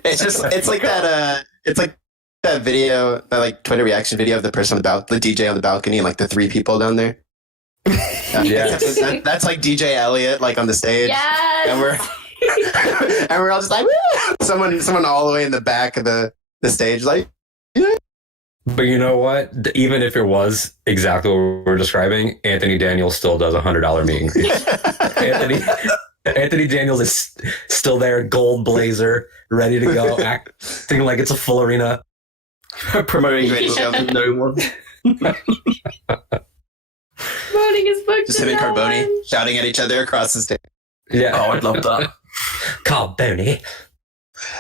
It's like that video, that like Twitter reaction video of the person the DJ on the balcony and like the 3 people down there. Yeah. That's like DJ Elliott like on the stage. Yes. And we're all just like, woo! Someone all the way in the back of the stage, like, yeah. But you know what? Even if it was exactly what we're describing, Anthony Daniels still does $100 meet and greet. Anthony Daniels is still there, gold blazer, ready to go, acting like it's a full arena. Promoting no one. Promoting his book. Just him and Carboni shouting at each other across the stage. Yeah. Oh, I'd love that. Carboni.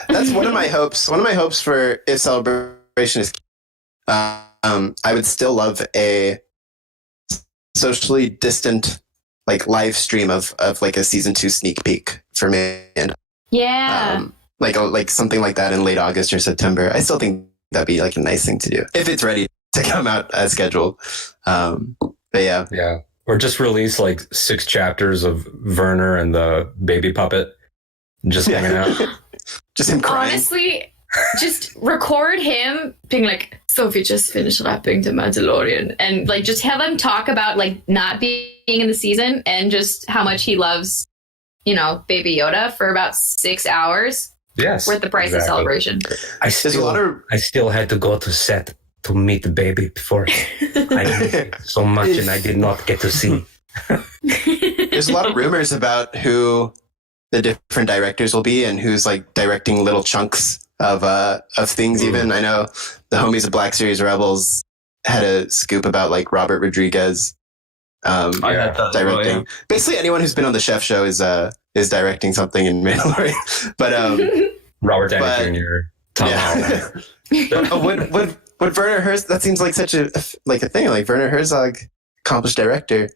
That's one of my hopes. One of my hopes for if Celebration is, I would still love a socially distant like live stream of like a season 2 sneak peek for me, and like something like that in late August or September. I still think that'd be like a nice thing to do if it's ready to come out as scheduled. But yeah. Or just release like 6 chapters of Werner and the baby puppet just hanging out. Just him crying. Honestly, just record him being like, Sophie just finished wrapping the Mandalorian, and like just have him talk about like not being in the season and just how much he loves, Baby Yoda for about 6 hours. Yes. Worth the price of Celebration. I still had to go to set to meet the baby before I needed so much and I did not get to see. There's a lot of rumors about who the different directors will be and who's like directing little chunks of things. Even I know the homies of Black Series Rebels had a scoop about like Robert Rodriguez I had that directing. well, yeah. Basically, anyone who's been on the Chef Show is directing something in Mandalorian. But Robert Downey Jr. Tom Holland. Would Werner Herzog? That seems like such a thing. Like Werner Herzog, accomplished director.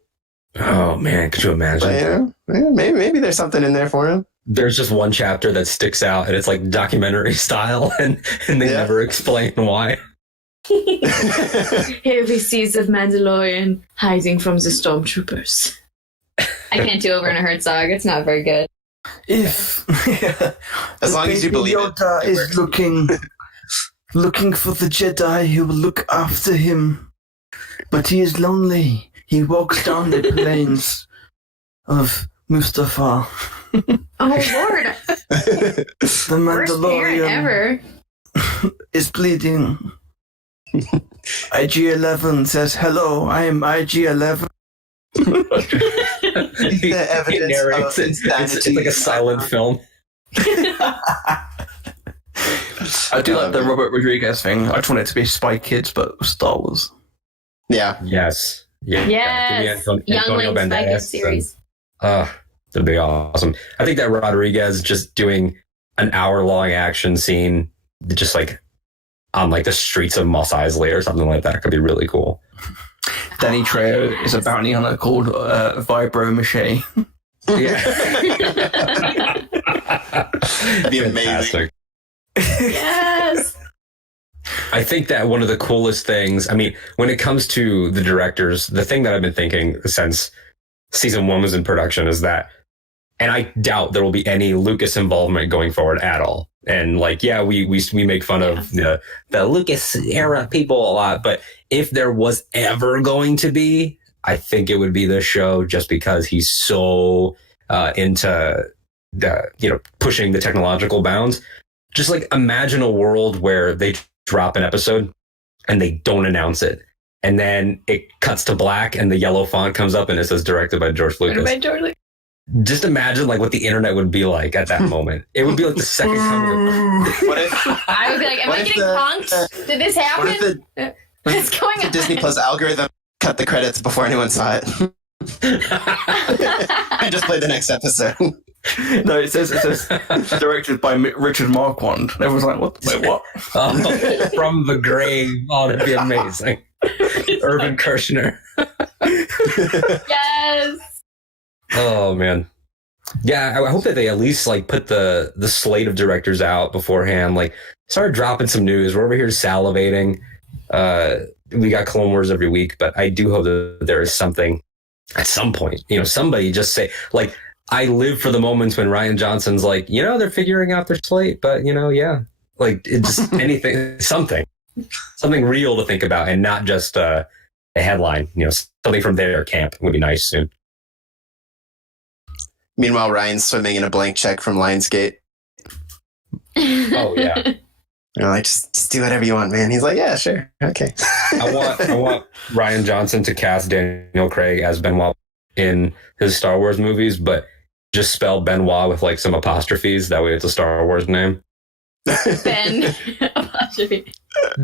Oh man, could you imagine? But, maybe there's something in there for him. There's just one chapter that sticks out, and it's like documentary style, and they never explain why. Here he sees the Mandalorian hiding from the stormtroopers. I can't do Werner Herzog. It's not very good. If as long as you believe Yoda it is looking for the Jedi who will look after him, but he is lonely. He walks down the plains of Mustafar. Oh Lord, The worst parent Mandalorian ever. is bleeding. IG-11 says, hello, I am IG-11. The evidence narrates of it. It's insanity. like a silent film. I do like the Robert Rodriguez thing. I just want it to be Spy Kids, but Star Wars. Yeah. Yes. Yeah. Yes, Give me Antonio Younglings Spy Banderas Kids series. that'd be awesome. I think that Rodriguez just doing an hour-long action scene, just like on like the streets of Mos Eisley or something like that, could be really cool. Danny Trejo is a bounty hunter called Vibro Mache. Yeah. That'd be amazing. Fantastic. Yes. I think that one of the coolest things, I mean, when it comes to the directors, the thing that I've been thinking since season 1 was in production is that, and I doubt there will be any Lucas involvement going forward at all. And like, yeah, we make fun of the Lucas era people a lot, but if there was ever going to be, I think it would be this show, just because he's so into pushing the technological bounds. Just like imagine a world where they drop an episode and they don't announce it, and then it cuts to black and the yellow font comes up and it says directed by George Lucas. Just imagine like what the internet would be like at that moment. It would be like the second coming. What if I would be like, am I getting punked? Did this happen? What's going the on? Disney Plus algorithm cut the credits before anyone saw it? I just played the next episode. No, it says directed by Richard Marquand. Everyone's like, what? Wait, what? Oh, from the grave. Oh, that'd be amazing. Irvin Kershner. Yes. Oh man. Yeah, I hope that they at least like put the slate of directors out beforehand. Like, start dropping some news. We're over here salivating. We got Clone Wars every week, but I do hope that there is something at some point. Somebody just say, like, I live for the moments when Rian Johnson's like, they're figuring out their slate, but yeah, like it just anything, something real to think about, and not just a headline. Something from their camp would be nice soon. Meanwhile, Ryan's swimming in a blank check from Lionsgate. Oh yeah. Like, just do whatever you want, man. He's like, yeah, sure, okay. I want Rian Johnson to cast Daniel Craig as Benoit in his Star Wars movies, but just spell Benoit with like some apostrophes. That way, it's a Star Wars name. Ben apostrophe.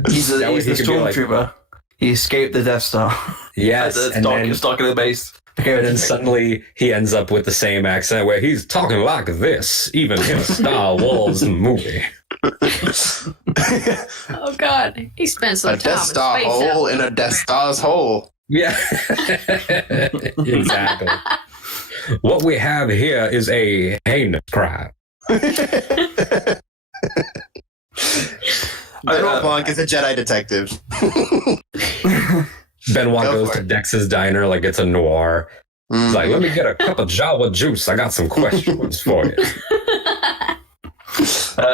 He's the stormtrooper. Like, he escaped the Death Star. Yes, It's stuck in the base. And then suddenly he ends up with the same accent where he's talking like this, even in a Star Wars movie. Oh God, he spent some A time Death Star in space. hole in a Death Star's hole. Yeah, exactly. What we have here is a heinous crime. Benoit Blanc is a Jedi detective. Benoit Go goes for to it. Dex's diner like it's a noir. Mm. He's like, let me get a cup of Jawa juice. I got some questions for you.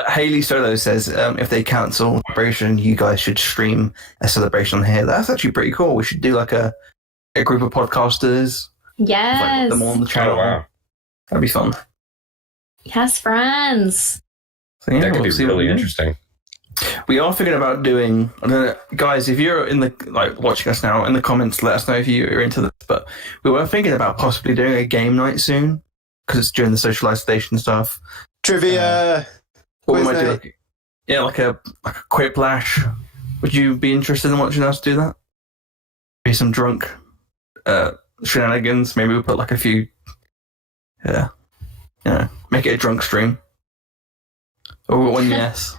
Haley Solo says, if they cancel Celebration, you guys should stream a Celebration on here. That's actually pretty cool. We should do like a group of podcasters. Like, Yes. them all on the channel. Oh, wow. That'd be fun. Yes, friends. So, yeah, That could we'll be see what really we do. interesting. We are thinking about doing. I don't know, guys. If you're in the watching us now in the comments, let us know if you're into this. But we were thinking about possibly doing a game night soon because it's during the social isolation stuff. Trivia. Or we Quiz might do night. like a quiplash. Would you be interested in watching us do that? Be some drunk shenanigans. Maybe we'll put like a few. Make it a drunk stream. Or one yes.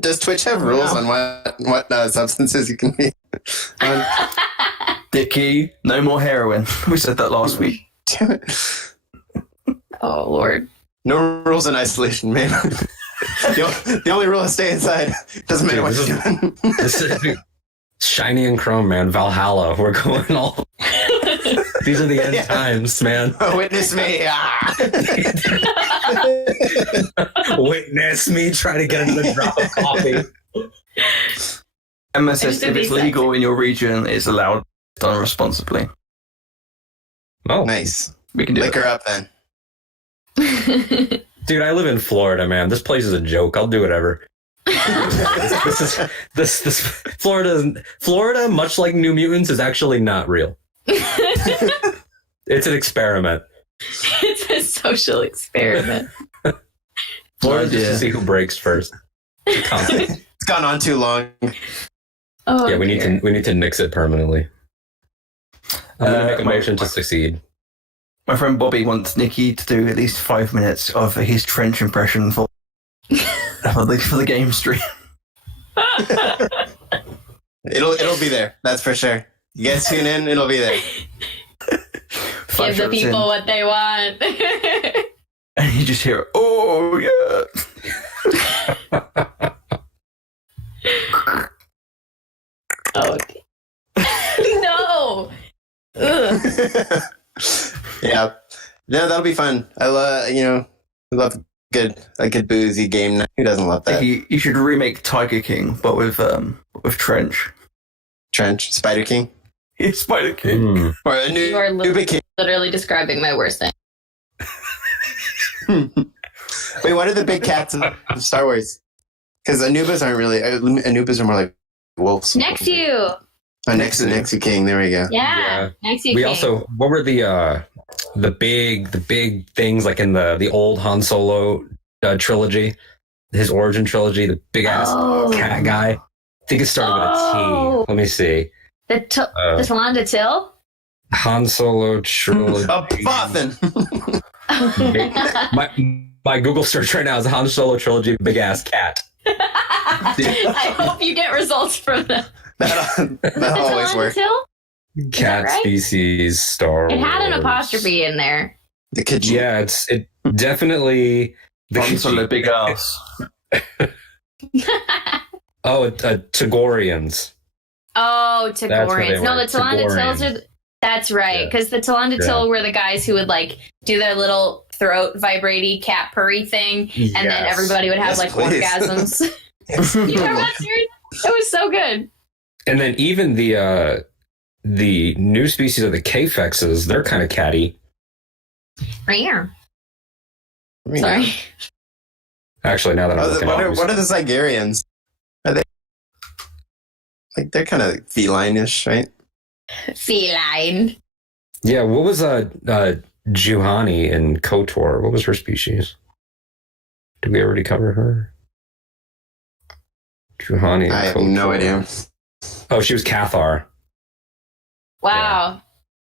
Does Twitch have rules on what substances you can be on? Nicky, no more heroin. We said that last week. Damn it. Oh Lord. No rules in isolation, man. The only rule is stay inside. Doesn't matter what you're doing. This is shiny and chrome, man. Valhalla. We're going all. These are the end times, man. Witness me. Ah. Witness me try to get another drop of coffee. Emma I says just did if it's the legal in your region, it's allowed done responsibly. Oh, Nice. We can do Lick it. her up then. Dude, I live in Florida, man. This place is a joke. I'll do whatever. this Florida, much like New Mutants, is actually not real. It's an experiment. It's a social experiment. Florida just to see who breaks first. It's gone on too long. Oh, Yeah, we need to nix it permanently. I'm gonna make a my- motion to succeed. My friend Bobby wants Nicky to do at least 5 minutes of his trench impression for the game stream. It'll be there. That's for sure. You guys tune in, it'll be there. Give the people what they want. And you just hear, oh yeah. Okay. No. Ugh. Yeah. No, that'll be fun. I love a good boozy game. Who doesn't love that? You should remake Tiger King, but with Trench. Trench, Spider King, Yeah, Spider King. Mm. or a You are new big king. literally describing my worst thing. Wait, what are the big cats of Star Wars? Because Anubis aren't really. Anubis are more like wolves. Next you. Oh, next king. There we go. Yeah. Next you. We King. also, what were the big things like in the old Han Solo trilogy, his origin trilogy, the big ass cat guy? I think it started with a T. Let me see. The Talanda Till. Han Solo trilogy. A boffin. my Google search right now is Han Solo trilogy, big ass cat. I hope you get results from them. that always Talanda works. Till? Cat right? species Star Wars. It had an apostrophe in there. The Khajiit. Yeah, it definitely the Han Solo Khajiit. big ass. Oh, Tagorians. Oh, That's what they Tagorians. No, were, the Talanda Tills are. That's right, Yeah. because the Talanda Till were the guys who would like do their little throat vibraty cat purry thing, and then everybody would have Yes, like please. orgasms. You remember that series? It was so good. And then even the new species of the K-Fexes, they're kind of catty. Rare. Yeah. Sorry. Actually, now that I'm looking at What are the Zygerians? Are they like they're kind of feline-ish, right? Feline. Yeah, what was Juhani in KOTOR? What was her species? Did we already cover her? Juhani in I have KOTOR. no idea. Oh, she was Cathar. Wow.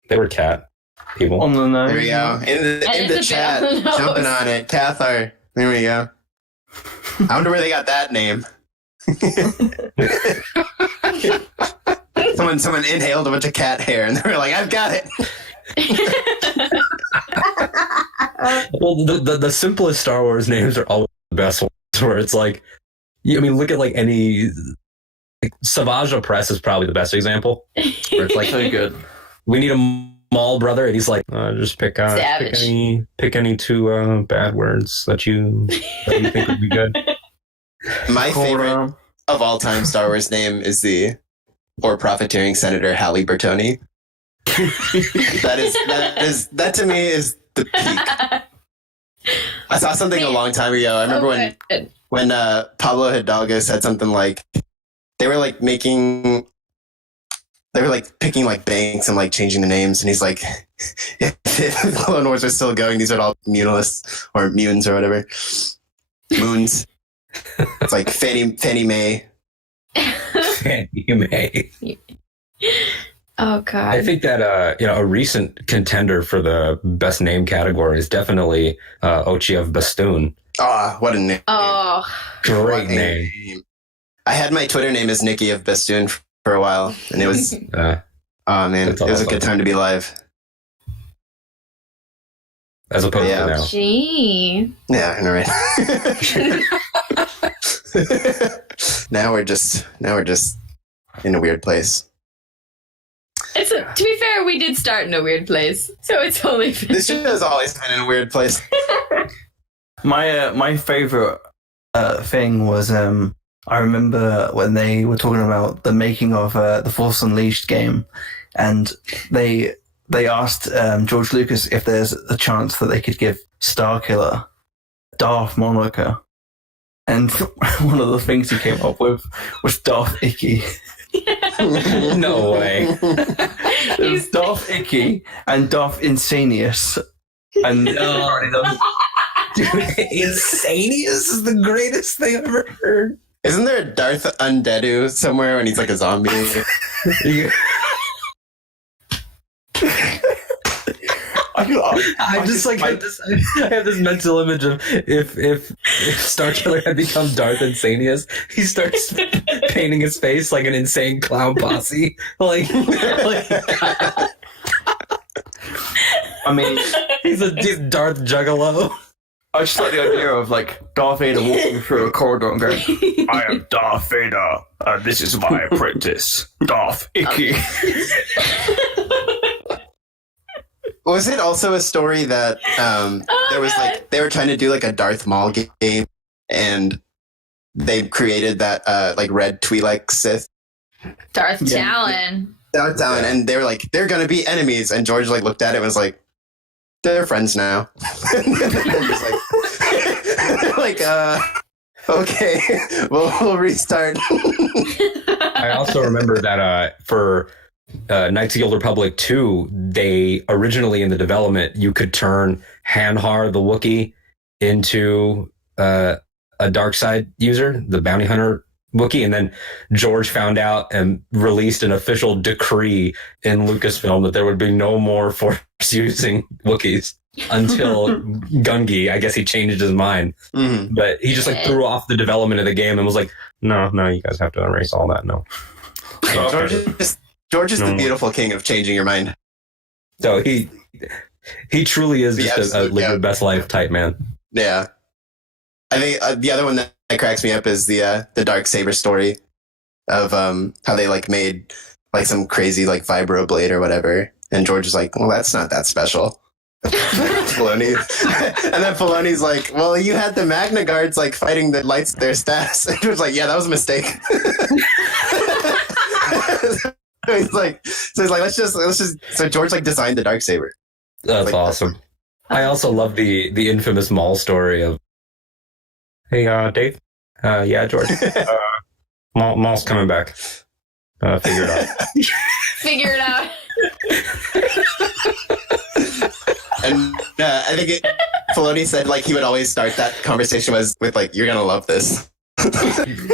They were cat people. On the nose. There we go. In It's the a chat, bit on the nose. jumping on it. Cathar. There we go. I wonder where they got that name. Someone inhaled a bunch of cat hair and they were like, I've got it. Well, the simplest Star Wars names are always the best ones. Where it's like, look at like any. Like, Savage Press is probably the best example. Where it's like, So good. we need a mall brother, and he's like, just pick Savage. any two bad words that you think would be good. My favorite Cora. of all time Star Wars name is the poor profiteering Senator Halle Bertoni. that to me is the peak. I saw something a long time ago. I remember when Pablo Hidalgo said something like they were like picking like banks and like changing the names, and he's like, if Clone Wars are still going, these are all Munilists or Mutants or whatever. Moons. It's like Fannie Mae. Fannie Mae. Oh God. I think that a recent contender for the best name category is definitely Ochiev Bastoon. Oh, what a name. Oh. Great What a name. I had my Twitter name as Nicky of Bastoon for a while, and it was oh man, it That's was a awesome. good time to be live. As opposed Yeah. to now. Gee. Yeah, I know, right? now we're just in a weird place. To be fair, we did start in a weird place, so it's only This show has always been in a weird place. My favorite thing was I remember when they were talking about the making of the Force Unleashed game, and the they asked George Lucas if there's a chance that they could give Starkiller Darth moniker. And one of the things he came up with was Darth Icky. No way. It was Darth Icky and Darth Insanius. And Dude, Insanius is the greatest thing I've ever heard. Isn't there a Darth Undeadu somewhere when he's like a zombie? I have this mental image of if Star Killer had become Darth Insanius, he starts painting his face like an insane clown posse. Like I mean, he's Darth Juggalo. I just like the idea of like Darth Vader walking through a corridor and going, "I am Darth Vader, and this is my apprentice, Darth Icky." Was it also a story that there was like they were trying to do like a Darth Maul game, and they created that like red Twi'lek Sith, Darth Talon. Darth Talon, and they were like they're gonna be enemies, and George like looked at it and was like, they're friends now. They're just like, okay, we'll restart. I also remember that for Knights of the Old Republic 2, they originally in the development, you could turn Hanhar the Wookiee into a dark side user, the bounty hunter Wookiee, and then George found out and released an official decree in Lucasfilm that there would be no more Force using Wookiees until Gungi. I guess he changed his mind, but he just like threw off the development of the game and was like, no, you guys have to erase all that. No. George is the beautiful king of changing your mind. So he truly is just a live your best life type man. Yeah. I think the other one that cracks me up is the Darksaber story of how they like made like some crazy like vibroblade or whatever, and George is like, well, that's not that special. Filoni. And then Filoni's like, well, you had the Magna Guards like fighting the lights their staffs. And George's like, yeah, that was a mistake. So he's like, let's just. So George like designed the Darksaber. That's like, awesome. I also love the infamous Maul story of, hey, Dave. Yeah, George. Maul's coming back. Figure it out. Figure it out. And I think Filoni said like he would always start that conversation with like, "You're gonna love this."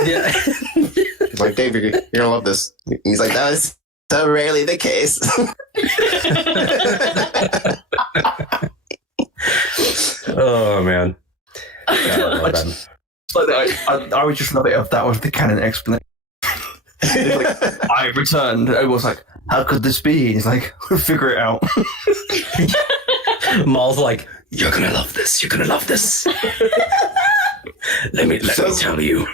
Yeah. He's like, "Dave, you're gonna love this." And he's like, "That is so rarely the case." Oh man. God, I would just love it if that was the canon explanation. Like, I returned. It was like, how could this be? He's like, we'll figure it out. Maul's like, you're gonna love this. You're gonna love this. Let me tell you.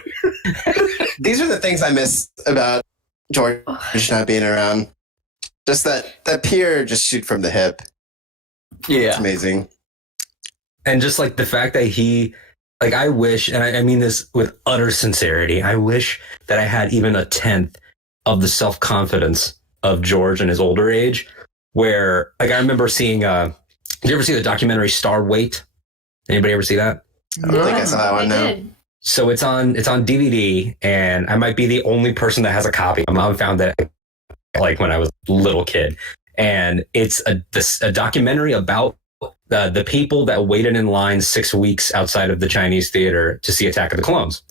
These are the things I miss about George not being around. Just that pure just shoot from the hip. Yeah, it's amazing. And just like the fact that he, like, I wish, and I mean this with utter sincerity, I wish that I had even a tenth of the self-confidence of George in his older age, where, like, I remember seeing, did you ever see the documentary Star Weight? Anybody ever see that? I don't think I saw that one now. So it's on DVD, and I might be the only person that has a copy. My mom found that like when I was a little kid, and it's a documentary about the people that waited in line 6 weeks outside of the Chinese theater to see Attack of the Clones.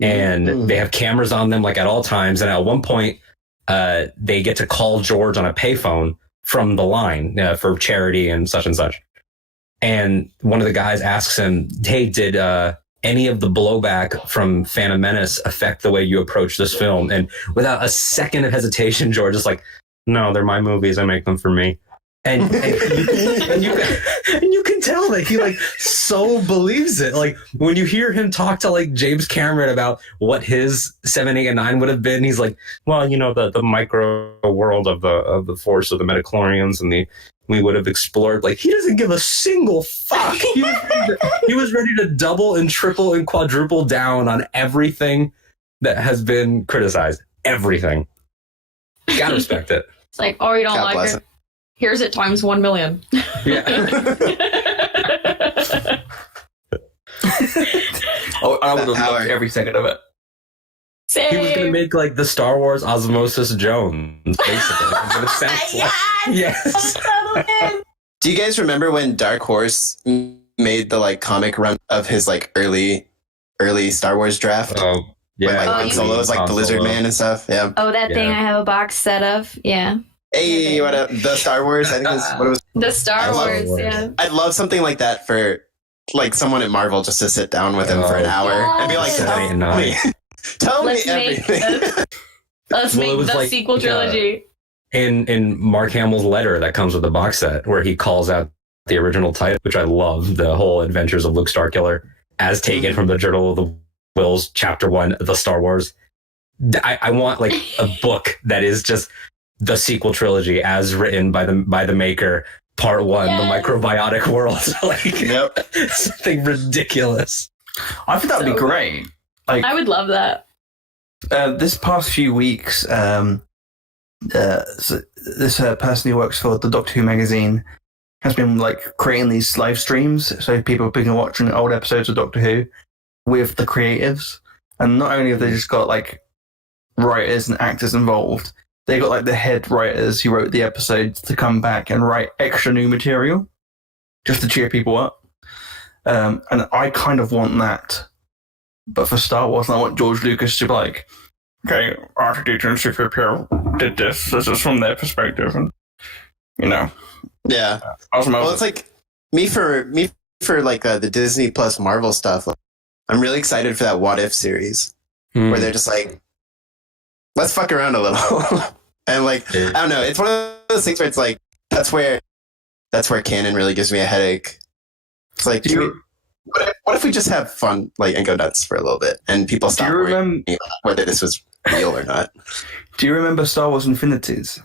And they have cameras on them like at all times. And at one point, they get to call George on a payphone from the line for charity and such and such. And one of the guys asks him, hey, did any of the blowback from Phantom Menace affect the way you approach this film? And without a second of hesitation, George is like, no, they're my movies. I make them for me. And you can tell that he like so believes it. Like when you hear him talk to like James Cameron about what his 7, 8, and 9 would have been, he's like, well, you know, the micro world of the Force of the midichlorians and we would have explored. Like he doesn't give a single fuck. He was ready to double and triple and quadruple down on everything that has been criticized. Everything. Gotta respect it. It's like, oh, you don't God like bless it. here's it times 1 million. Yeah. Oh, I would have loved every second of it. Same. He was going to make like the Star Wars Osmosis Jones, basically. That's what it sounds like. Yes. Do you guys remember when Dark Horse made the like comic run of his like early Star Wars draft? Oh, yeah. When, like, Han Solo was like the Lizard Man and stuff. Yeah. Oh, that thing Yeah. I have a box set of. Yeah. Hey, the Star Wars? I think is what it was. The Star love Wars, Wars. yeah. I'd love something like that for like someone at Marvel just to sit down with him for an hour and be like, Yes. tell me Let's make everything. Let's Well, it make was the like, sequel trilogy. In Mark Hamill's letter that comes with the box set, where he calls out the original title, which I love, The Whole Adventures of Luke Starkiller, as taken from the Journal of the Wills, Chapter 1, The Star Wars. I want like a book that is just the sequel trilogy as written by the maker. Part 1, Yes. The Microbiotic World. Like, Yep. something ridiculous. I think that would be So- great. Like I would love that. this past few weeks, so this person who works for the Doctor Who magazine has been like creating these live streams, so people have been watching old episodes of Doctor Who with the creatives, and not only have they just got like writers and actors involved, they got like the head writers who wrote the episodes to come back and write extra new material just to cheer people up. And I kind of want that, but for Star Wars, and I want George Lucas to be like, okay, R2D2 and C-3PO did this. This is from their perspective, and you know, Yeah. Osmosis. Well, it's like me for like the Disney Plus Marvel stuff. Like, I'm really excited for that What If series where they're just like, let's fuck around a little, and like I don't know. It's one of those things where it's like that's where canon really gives me a headache. It's like, what if we just have fun, like, and go nuts for a little bit, and people stop worrying about whether this was real or not? Do you remember Star Wars Infinities?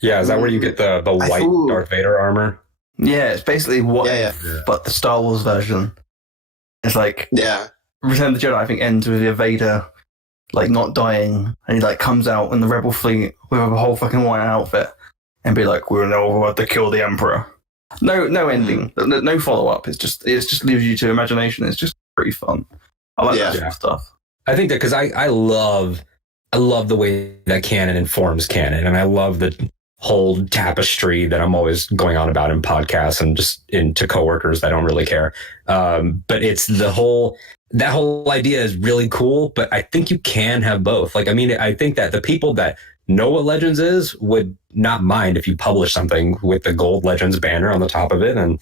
Yeah, is that where you get the white Darth Vader armor? Yeah, it's basically what Yeah, if, but the Star Wars version. It's like Yeah. Return of the Jedi, I think, ends with Vader like not dying, and he like comes out in the Rebel fleet with a whole fucking white outfit and be like, "We're now about to kill the Emperor." No ending, no follow up. It just leaves you to imagination. It's just pretty fun. I like that sort of stuff. I think that because I love the way that canon informs canon, and I love the whole tapestry that I'm always going on about in podcasts and just to coworkers that don't really care. But it's that whole idea is really cool, but I think you can have both. Like, I mean, I think that the people that know what Legends is would not mind if you publish something with the gold Legends banner on the top of it, and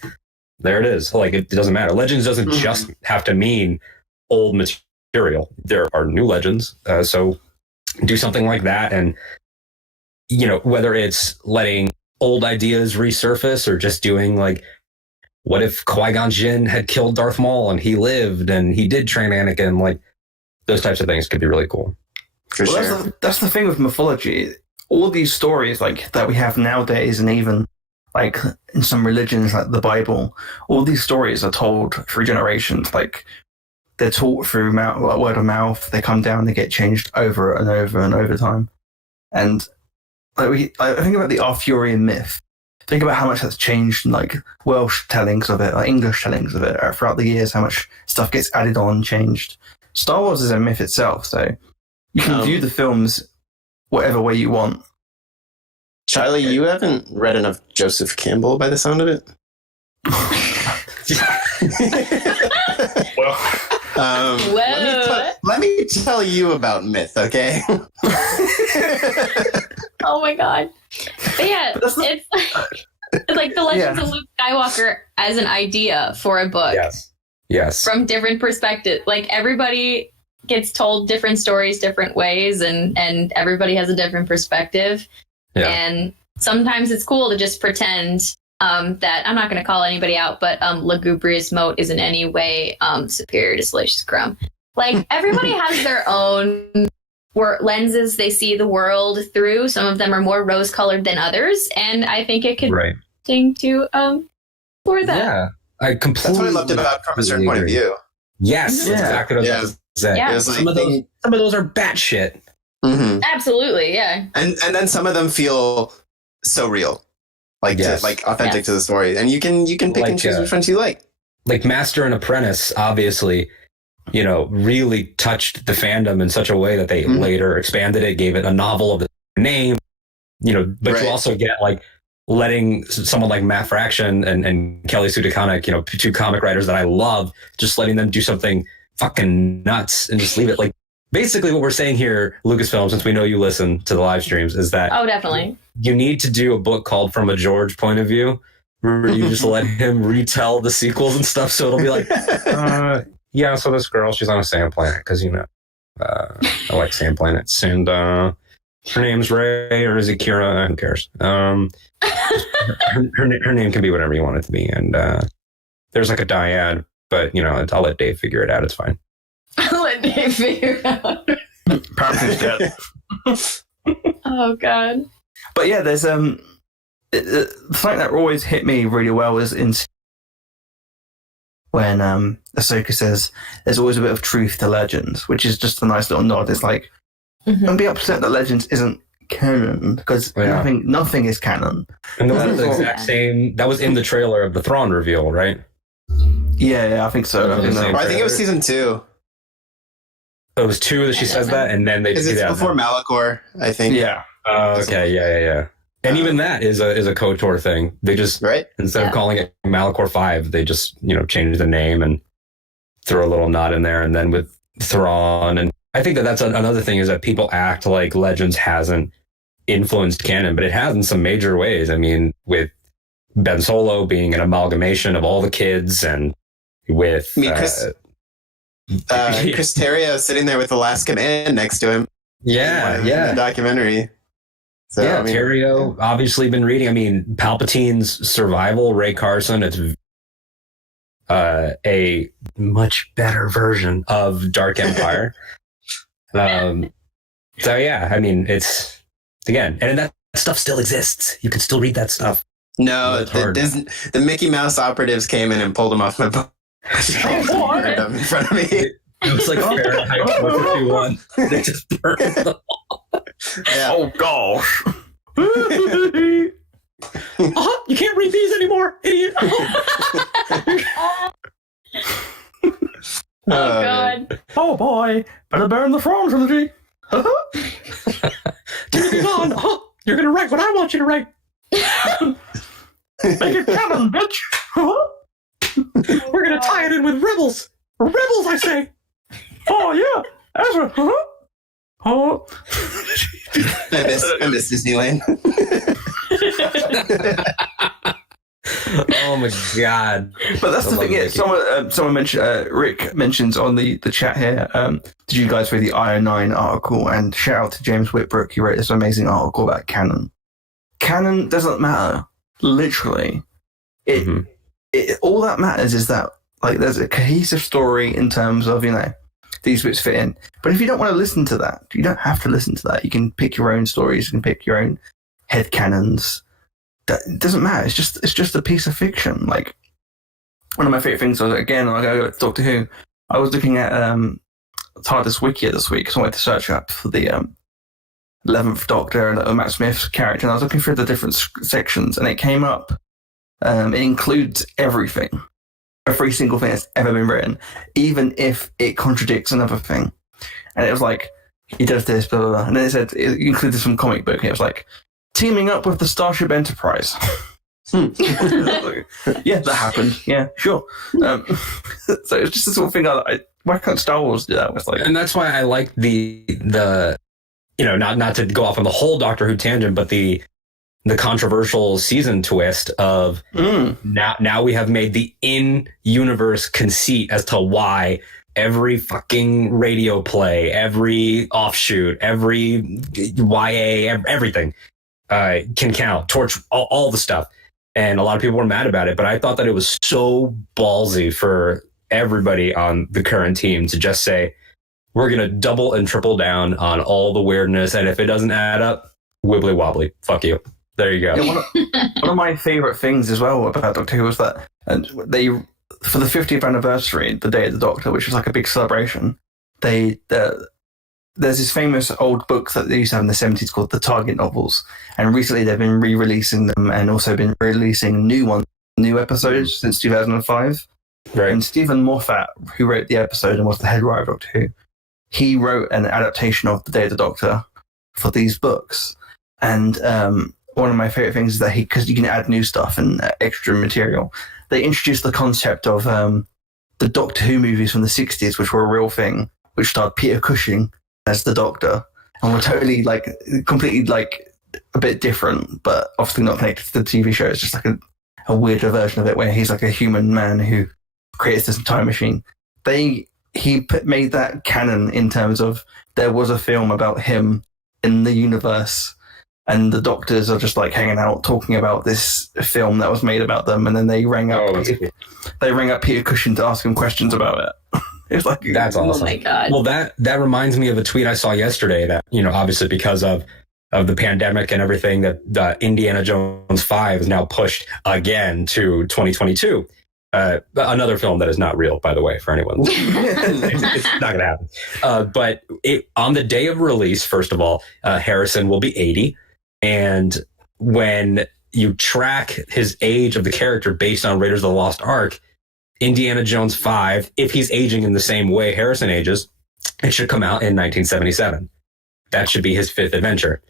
there it is. Like, it doesn't matter. Legends doesn't just have to mean old material. There are new Legends. So do something like that, and you know, whether it's letting old ideas resurface or just doing like, what if Qui-Gon Jinn had killed Darth Maul and he lived and he did train Anakin? Like, those types of things could be really cool. For sure. That's the thing with mythology. All these stories like that we have nowadays, and even like in some religions like the Bible, all these stories are told through generations. Like, they're taught through word of mouth. They come down, they get changed over and over and over time. And like I think about the Arthurian myth. Think about how much that's changed in like Welsh tellings of it, like English tellings of it throughout the years, how much stuff gets added on, changed. Star Wars is a myth itself, so you can view the films whatever way you want. Charlie, you haven't read enough Joseph Campbell by the sound of it. Let me tell you about myth, okay? Oh my god. But yeah, it's like the Legends of Luke Skywalker as an idea for a book. Yes. From different perspectives. Like, everybody gets told different stories different ways, and everybody has a different perspective. Yeah. And sometimes it's cool to just pretend that I'm not going to call anybody out, but Lugubrious Moat is in any way superior to Salacious Crumb. Like, everybody has their own lenses they see the world through. Some of them are more rose-colored than others, and I think it could be interesting to for that. Yeah, I completely. That's what I loved about from a certain point of view. Yes, that's exactly what I was saying. Yeah. Some of those are batshit. Mm-hmm. Absolutely, yeah. And then some of them feel so real, like Yes. authentic to the story, and you can pick and choose which ones you like. Like Master and Apprentice, obviously, really touched the fandom in such a way that they later expanded it, gave it a novel of the name, but Right. you also get like letting someone like Matt Fraction and Kelly Sue DeConnick, two comic writers that I love, just letting them do something fucking nuts and just leave it. Like basically what we're saying here, Lucasfilm, since we know you listen to the live streams, is that Oh, definitely. you need to do a book called From a George Point of View, where you just let him retell the sequels and stuff. So it'll be like, yeah, so this girl, she's on a sand planet because, I like sand planets. And her name's Ray, or is it Kira? Who cares? Her name can be whatever you want it to be. And there's like a dyad, but, I'll let Dave figure it out. It's fine. I'll let Dave figure it out. Patrick's dead. Oh, God. But yeah, there's something that always hit me really well is when Ahsoka says there's always a bit of truth to Legends, which is just a nice little nod. It's like, don't be upset that Legends isn't canon, because nothing is canon. And that was the exact same. That was in the trailer of the Thrawn reveal, right? Yeah, I think so. I think it was season 2. It was 2 that she says that, and then they Because it's before Malachor, I think. Yeah. Okay. Yeah. And even that is a KOTOR thing. They just instead of calling it Malachor 5, they just change the name and throw a little nod in there. And then with Thrawn, and I think that's another thing is that people act like Legends hasn't influenced canon, but it has in some major ways. I mean, with Ben Solo being an amalgamation of all the kids, and with Chris Terrio sitting there with the Last Command next to him. Yeah. In the documentary. So, Terrio obviously been reading. I mean, Palpatine's Survival, Ray Carson. It's a much better version of Dark Empire. I mean, it's again, and that stuff still exists. You can still read that stuff. No, the Mickey Mouse operatives came in and pulled him off my book. In front of me. It was like Fahrenheit 451. They just burned them. Yeah. Oh gosh. You can't read these anymore, idiot. Oh, God. Oh boy, better burn the Thrawn trilogy. Give me on. You're gonna write what I want you to write. Make it canon, bitch. We're gonna tie it in with Rebels. Rebels, I say. Oh yeah, Ezra. Oh. I miss Disneyland. Oh my God! But that's the thing. Yeah, someone mentioned. Rick mentions on the chat here. Did you guys read the IO9 article? And shout out to James Whitbrook. He wrote this amazing article about canon. Canon doesn't matter. Literally, all that matters is that there's a cohesive story in terms of these bits fit in. But if you don't want to listen to that, you don't have to listen to that. You can pick your own stories. You can pick your own head canons. It doesn't matter. It's just a piece of fiction. Like one of my favorite things was I go to Doctor Who. I was looking at TARDIS Wiki this week because I wanted to search up for the 11th Doctor and Matt Smith's character, and I was looking through the different sections, and it came up. It includes everything. Every single thing that's ever been written, even if it contradicts another thing. And it was like, he does this, blah, blah, blah. And then it said, it included some comic book, and it was like, teaming up with the Starship Enterprise. Yeah, that happened. Yeah, sure. So it's just this sort of thing. Why can't Star Wars do that? It's like, and that's why I like the not to go off on the whole Doctor Who tangent, but the controversial season twist of now we have made the in-universe conceit as to why every fucking radio play, every offshoot, every YA, everything can count, torch all the stuff. And a lot of people were mad about it, but I thought that it was so ballsy for everybody on the current team to just say, we're going to double and triple down on all the weirdness. And if it doesn't add up, wibbly wobbly, fuck you. There you go. Yeah, one of my favorite things as well about Doctor Who was that they, for the 50th anniversary, the Day of the Doctor, which was like a big celebration, they there's this famous old book that they used to have in the 70s called the Target novels. And recently they've been re-releasing them and also been releasing new episodes since 2005. Right. And Stephen Moffat, who wrote the episode and was the head writer of Doctor Who, he wrote an adaptation of The Day of the Doctor for these books. And one of my favorite things is that because you can add new stuff and extra material, they introduced the concept of the Doctor Who movies from the 60s, which were a real thing, which starred Peter Cushing as the Doctor, and were totally completely a bit different, but obviously not connected to the TV show. It's just like a weirder version of it where he's like a human man who creates this time machine. He made that canon in terms of there was a film about him in the universe, and the Doctors are just like hanging out talking about this film that was made about them, and then they rang up Peter Cushing to ask him questions about it. It's like, that's awesome. Oh my God. Well, that reminds me of a tweet I saw yesterday that, obviously because of the pandemic and everything, that Indiana Jones 5 is now pushed again to 2022. Another film that is not real, by the way, for anyone. It's not going to happen. But on the day of release, first of all, Harrison will be 80. And when you track his age of the character based on Raiders of the Lost Ark, Indiana Jones 5, if he's aging in the same way Harrison ages, it should come out in 1977. That should be his fifth adventure.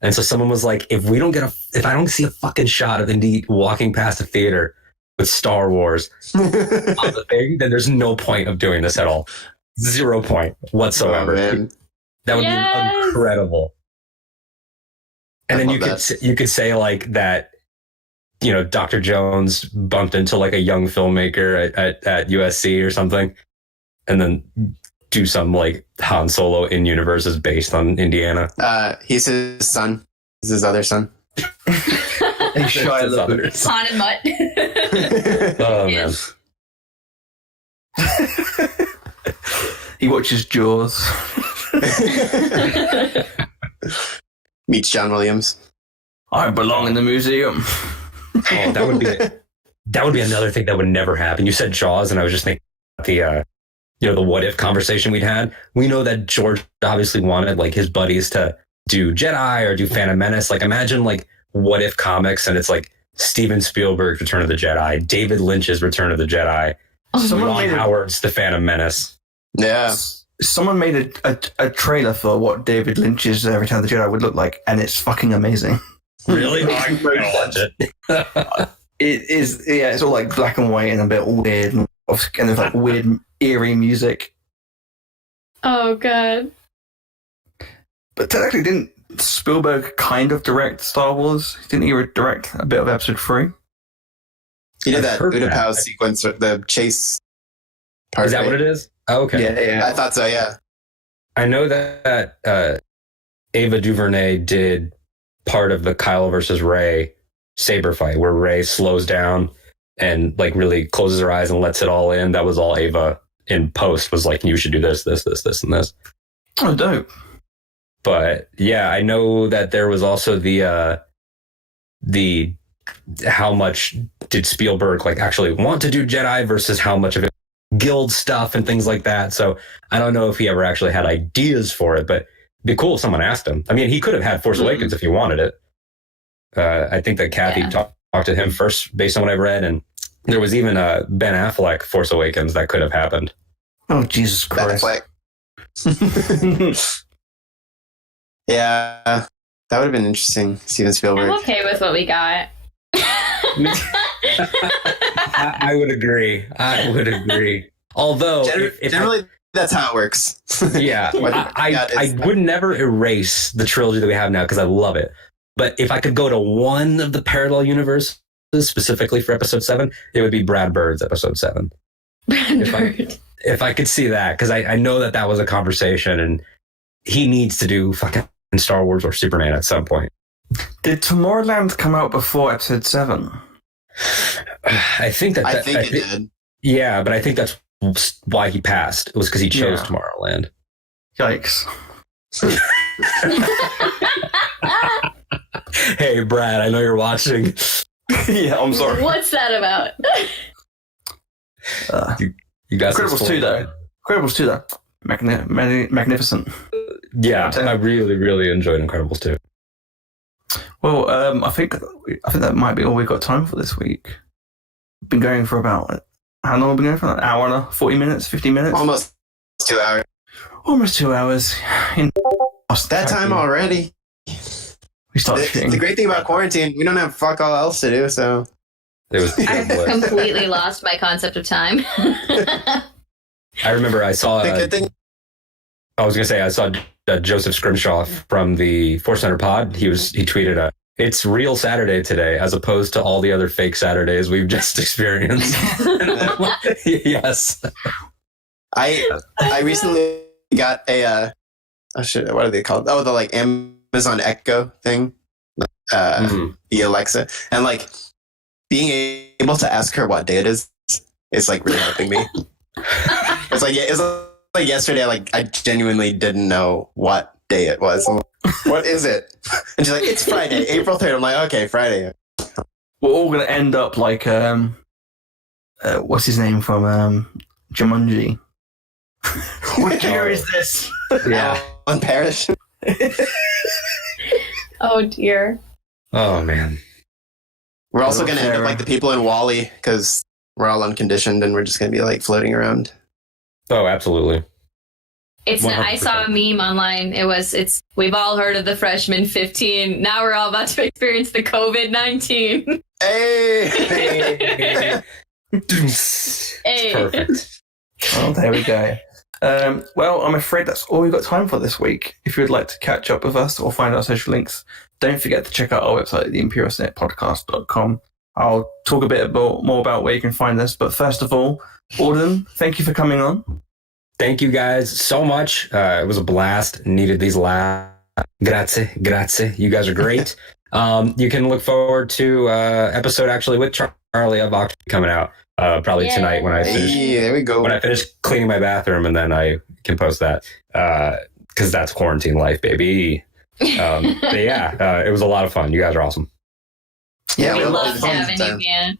And so someone was like, if I don't see a fucking shot of Indy walking past the theater with Star Wars on the thing, then there's no point of doing this at all. 0 point whatsoever. Oh, that would be incredible. And then you could say like that, Dr. Jones bumped into like a young filmmaker at USC or something, and then do some like Han Solo in universe is based on Indiana. He's his son. He's his other son. Han and Mutt. Oh man. He watches Jaws. Meets John Williams. I belong in the museum. Oh, that would be another thing that would never happen. You said Jaws, and I was just thinking about the what if conversation we'd had. We know that George obviously wanted like his buddies to do Jedi or do Phantom Menace. Like imagine like what if comics, and it's like Steven Spielberg's Return of the Jedi, David Lynch's Return of the Jedi, Ron Howard's The Phantom Menace. Yeah. Someone made a trailer for what David Lynch's Return of the Jedi would look like, and it's fucking amazing. Really? I'm gonna watch it. It is, yeah, it's all like black and white and a bit weird, and there's like weird, eerie music. Oh, God. But technically, didn't Spielberg kind of direct Star Wars? Didn't he direct a bit of Episode 3? He did that Utapau sequence, the chase part. Is that what it is? Oh, okay. Yeah. I thought so, yeah. I know that Ava DuVernay did part of the Kyle versus Rey saber fight where Rey slows down and like really closes her eyes and lets it all in. That was all Ava in post was like, you should do this, and this. Oh, dope. But yeah, I know that there was also the how much did Spielberg like actually want to do Jedi versus how much of it guild stuff and things like that. So I don't know if he ever actually had ideas for it, but it'd be cool if someone asked him. I mean, he could have had Force Awakens if he wanted it. I think that Kathy talked to him first based on what I've read, and there was even a Ben Affleck Force Awakens that could have happened. Oh, Jesus Christ. Yeah, that would have been interesting, Steven Spielberg. I'm okay with what we got. I would agree. Although, generally, that's how it works. Yeah, I would never erase the trilogy that we have now because I love it. But if I could go to one of the parallel universes, specifically for Episode 7, it would be Brad Bird's Episode 7. If I could see that, because I know that was a conversation, and he needs to do fucking Star Wars or Superman at some point. Did Tomorrowland come out before Episode 7? I think it did. Yeah, but I think that's why he passed. It was because he chose Tomorrowland. Yikes. Hey, Brad, I know you're watching. Yeah, I'm sorry. What's that about? You got Incredibles 2, though. Incredibles 2, though. Magnificent. Yeah, I really, really enjoyed Incredibles 2. Well, I think that might be all we've got time for this week. Been going for about how long have we been going for? An hour and 40 minutes, 50 minutes? Almost 2 hours. Almost 2 hours. That time already. We started shooting. The great thing about quarantine, we don't have fuck all else to do, so. It was. I've completely lost my concept of time. I remember I saw. The good thing. I was gonna say I saw Joseph Scrimshaw from the Force Center Pod. He tweeted, "It's real Saturday today, as opposed to all the other fake Saturdays we've just experienced." Yes. I recently got a what are they called? Oh, the like Amazon Echo thing, the Alexa, and like being able to ask her what day it is like really helping me. It's like yesterday, like I genuinely didn't know what day it was. I'm like, what is it? And she's like, it's Friday, April 3rd. I'm like, okay, Friday. We're all gonna end up like what's his name from Jumanji? What year is this? Yeah. On Parish. Oh dear. Oh man. We're also going to end up like the people in Wall-E because we're all unconditioned and we're just going to be like floating around. Oh, absolutely. I saw a meme online. It's we've all heard of the freshman 15. Now we're all about to experience the COVID-19. Hey! Hey. Perfect. Oh, there we go. Well, I'm afraid that's all we've got time for this week. If you would like to catch up with us or find our social links, don't forget to check out our website, theimperialsnetpodcast.com. I'll talk a bit more about where you can find us. But first of all, Alden, thank you for coming on. Thank you guys so much. It was a blast. Needed these laughs. Grazie. You guys are great. You can look forward to episode actually with Charlie of Ahch coming out probably tonight when I finish. Hey, there we go. When I finish cleaning my bathroom, and then I can post that because that's quarantine life, baby. But yeah, it was a lot of fun. You guys are awesome. Yeah, We we loved having you, man.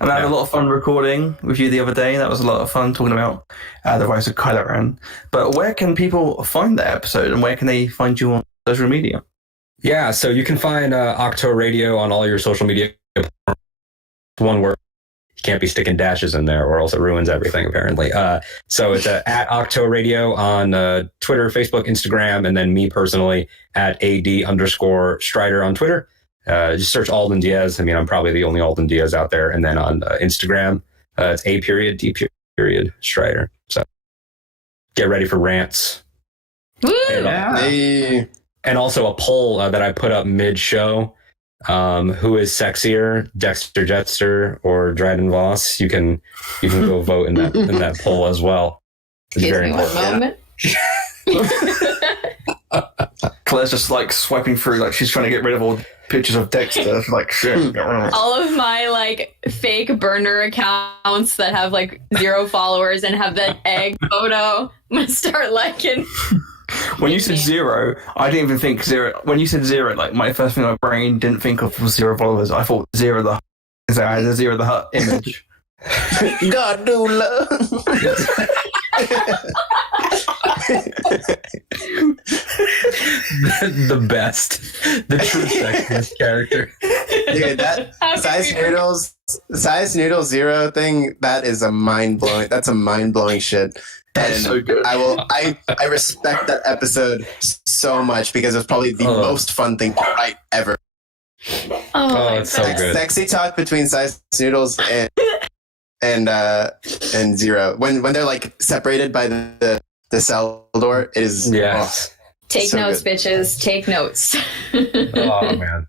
And I had a lot of fun recording with you the other day. That was a lot of fun talking about the rise of Kylo Ren. But where can people find that episode, and where can they find you on social media? Yeah, so you can find Octo Radio on all your social media. One word. You can't be sticking dashes in there or else it ruins everything, apparently. So it's at Octo Radio on Twitter, Facebook, Instagram, and then me personally at AD_Strider on Twitter. Just search Alden Diaz. I mean, I'm probably the only Alden Diaz out there. And then on Instagram, it's A.D. Strider. get ready for rants. Woo! Hey. And also a poll that I put up mid-show. Who is sexier, Dexter Jetster or Dryden Voss? You can go vote in that poll as well. It's Excuse very me one important. moment. Claire's just like swiping through, like she's trying to get rid of all pictures of Dexter. Like shit. All of my like fake burner accounts that have like 0 followers and have that egg photo, I'm gonna start liking. When you said 0, I didn't even think 0. When you said 0, like my first thing my brain didn't think of was 0 followers. I thought 0 the is I had a 0 the Hut image. God do love. The best, the true sexist character. Dude, that size noodle 0 thing, that is a mind blowing. That's a mind blowing shit. That's so good. I respect that episode so much because it was probably the most fun thing to write ever. Oh, it's so good. Sexy talk between size noodles and 0 when they're like separated by the cell door. It is Take so notes, good. bitches. Take notes. Oh man,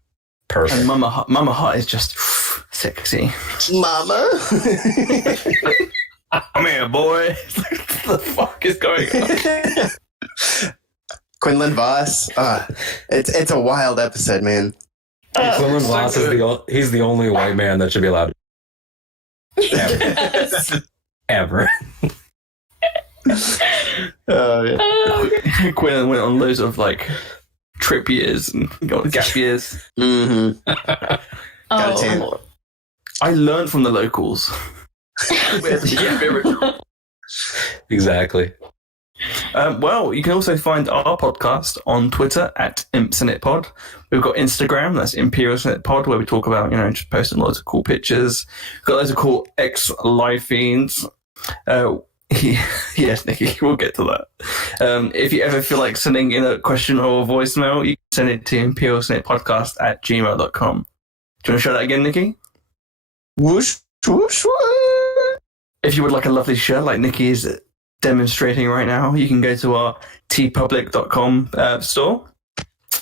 perfect. And Mama Hut is just sexy. Mama. Come here, boy. What the fuck is going on? Quinlan Voss. It's a wild episode, man. Quinlan Voss is he's the only white man that should be allowed. Ever. Yeah. Quinn went on loads of like trip years and got gap years. Mm-hmm. Oh. I learned from the locals. Exactly. Well, you can also find our podcast on Twitter at ImpSenatPod. We've got Instagram, that's Imperial Senate Pod, where we talk about, just posting loads of cool pictures. We've got loads of cool live feeds. Yes, Nicky, we'll get to that. If you ever feel like sending in a question or a voicemail, you can send it to imperialsenatepodcast@gmail.com. Do you want to show that again, Nicky? Whoosh, whoosh, whoosh. If you would like a lovely shirt like Nicky is demonstrating right now, you can go to our tpublic.com store,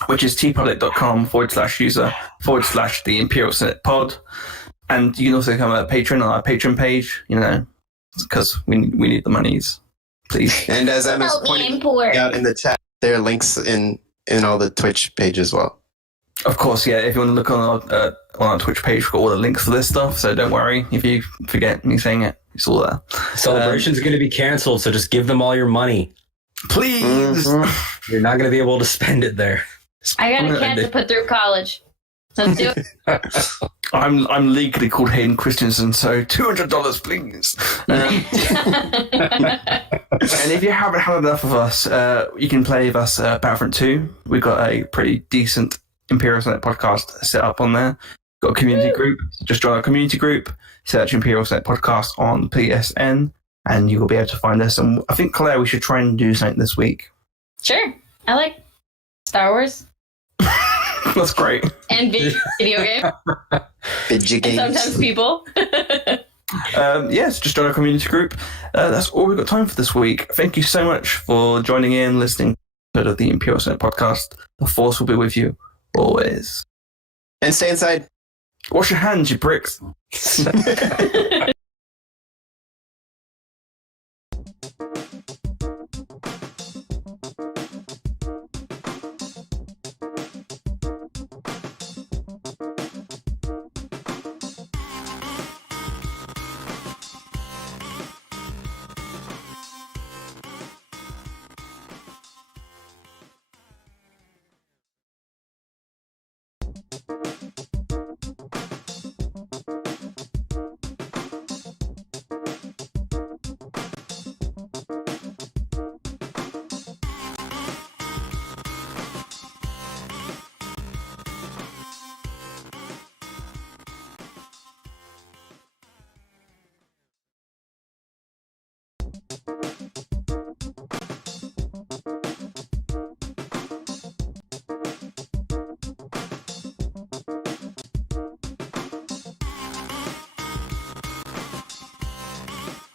which is tpublic.com/user/the Imperial Senate Pod. And you can also come at Patreon on our Patreon page, because we need the monies, please. And as Emma's pointing out in the chat, there are links in all the Twitch page as well. Of course, yeah. If you want to look on our Twitch page, we've got all the links for this stuff. So don't worry if you forget me saying it. It's all there. Celebration's going to be canceled, so just give them all your money. Please. You're not going to be able to spend it there. I got a cat to put through college. Let's do it. I'm legally called Hayden Christensen, so $200, please. And if you haven't had enough of us, you can play with us Battlefront 2. We've got a pretty decent Imperial Senate podcast set up on there. Got a community group. Just join our community group, search Imperial Senate Podcast on PSN, and you will be able to find us. And I think, Claire, we should try and do something this week. Sure. I like Star Wars. That's great. And video games. Video games. And sometimes people. Yes, just join our community group. That's all we've got time for this week. Thank you so much for joining in, listening to the Imperial Senate Podcast. The Force will be with you always. And stay inside. Wash your hands, you bricks.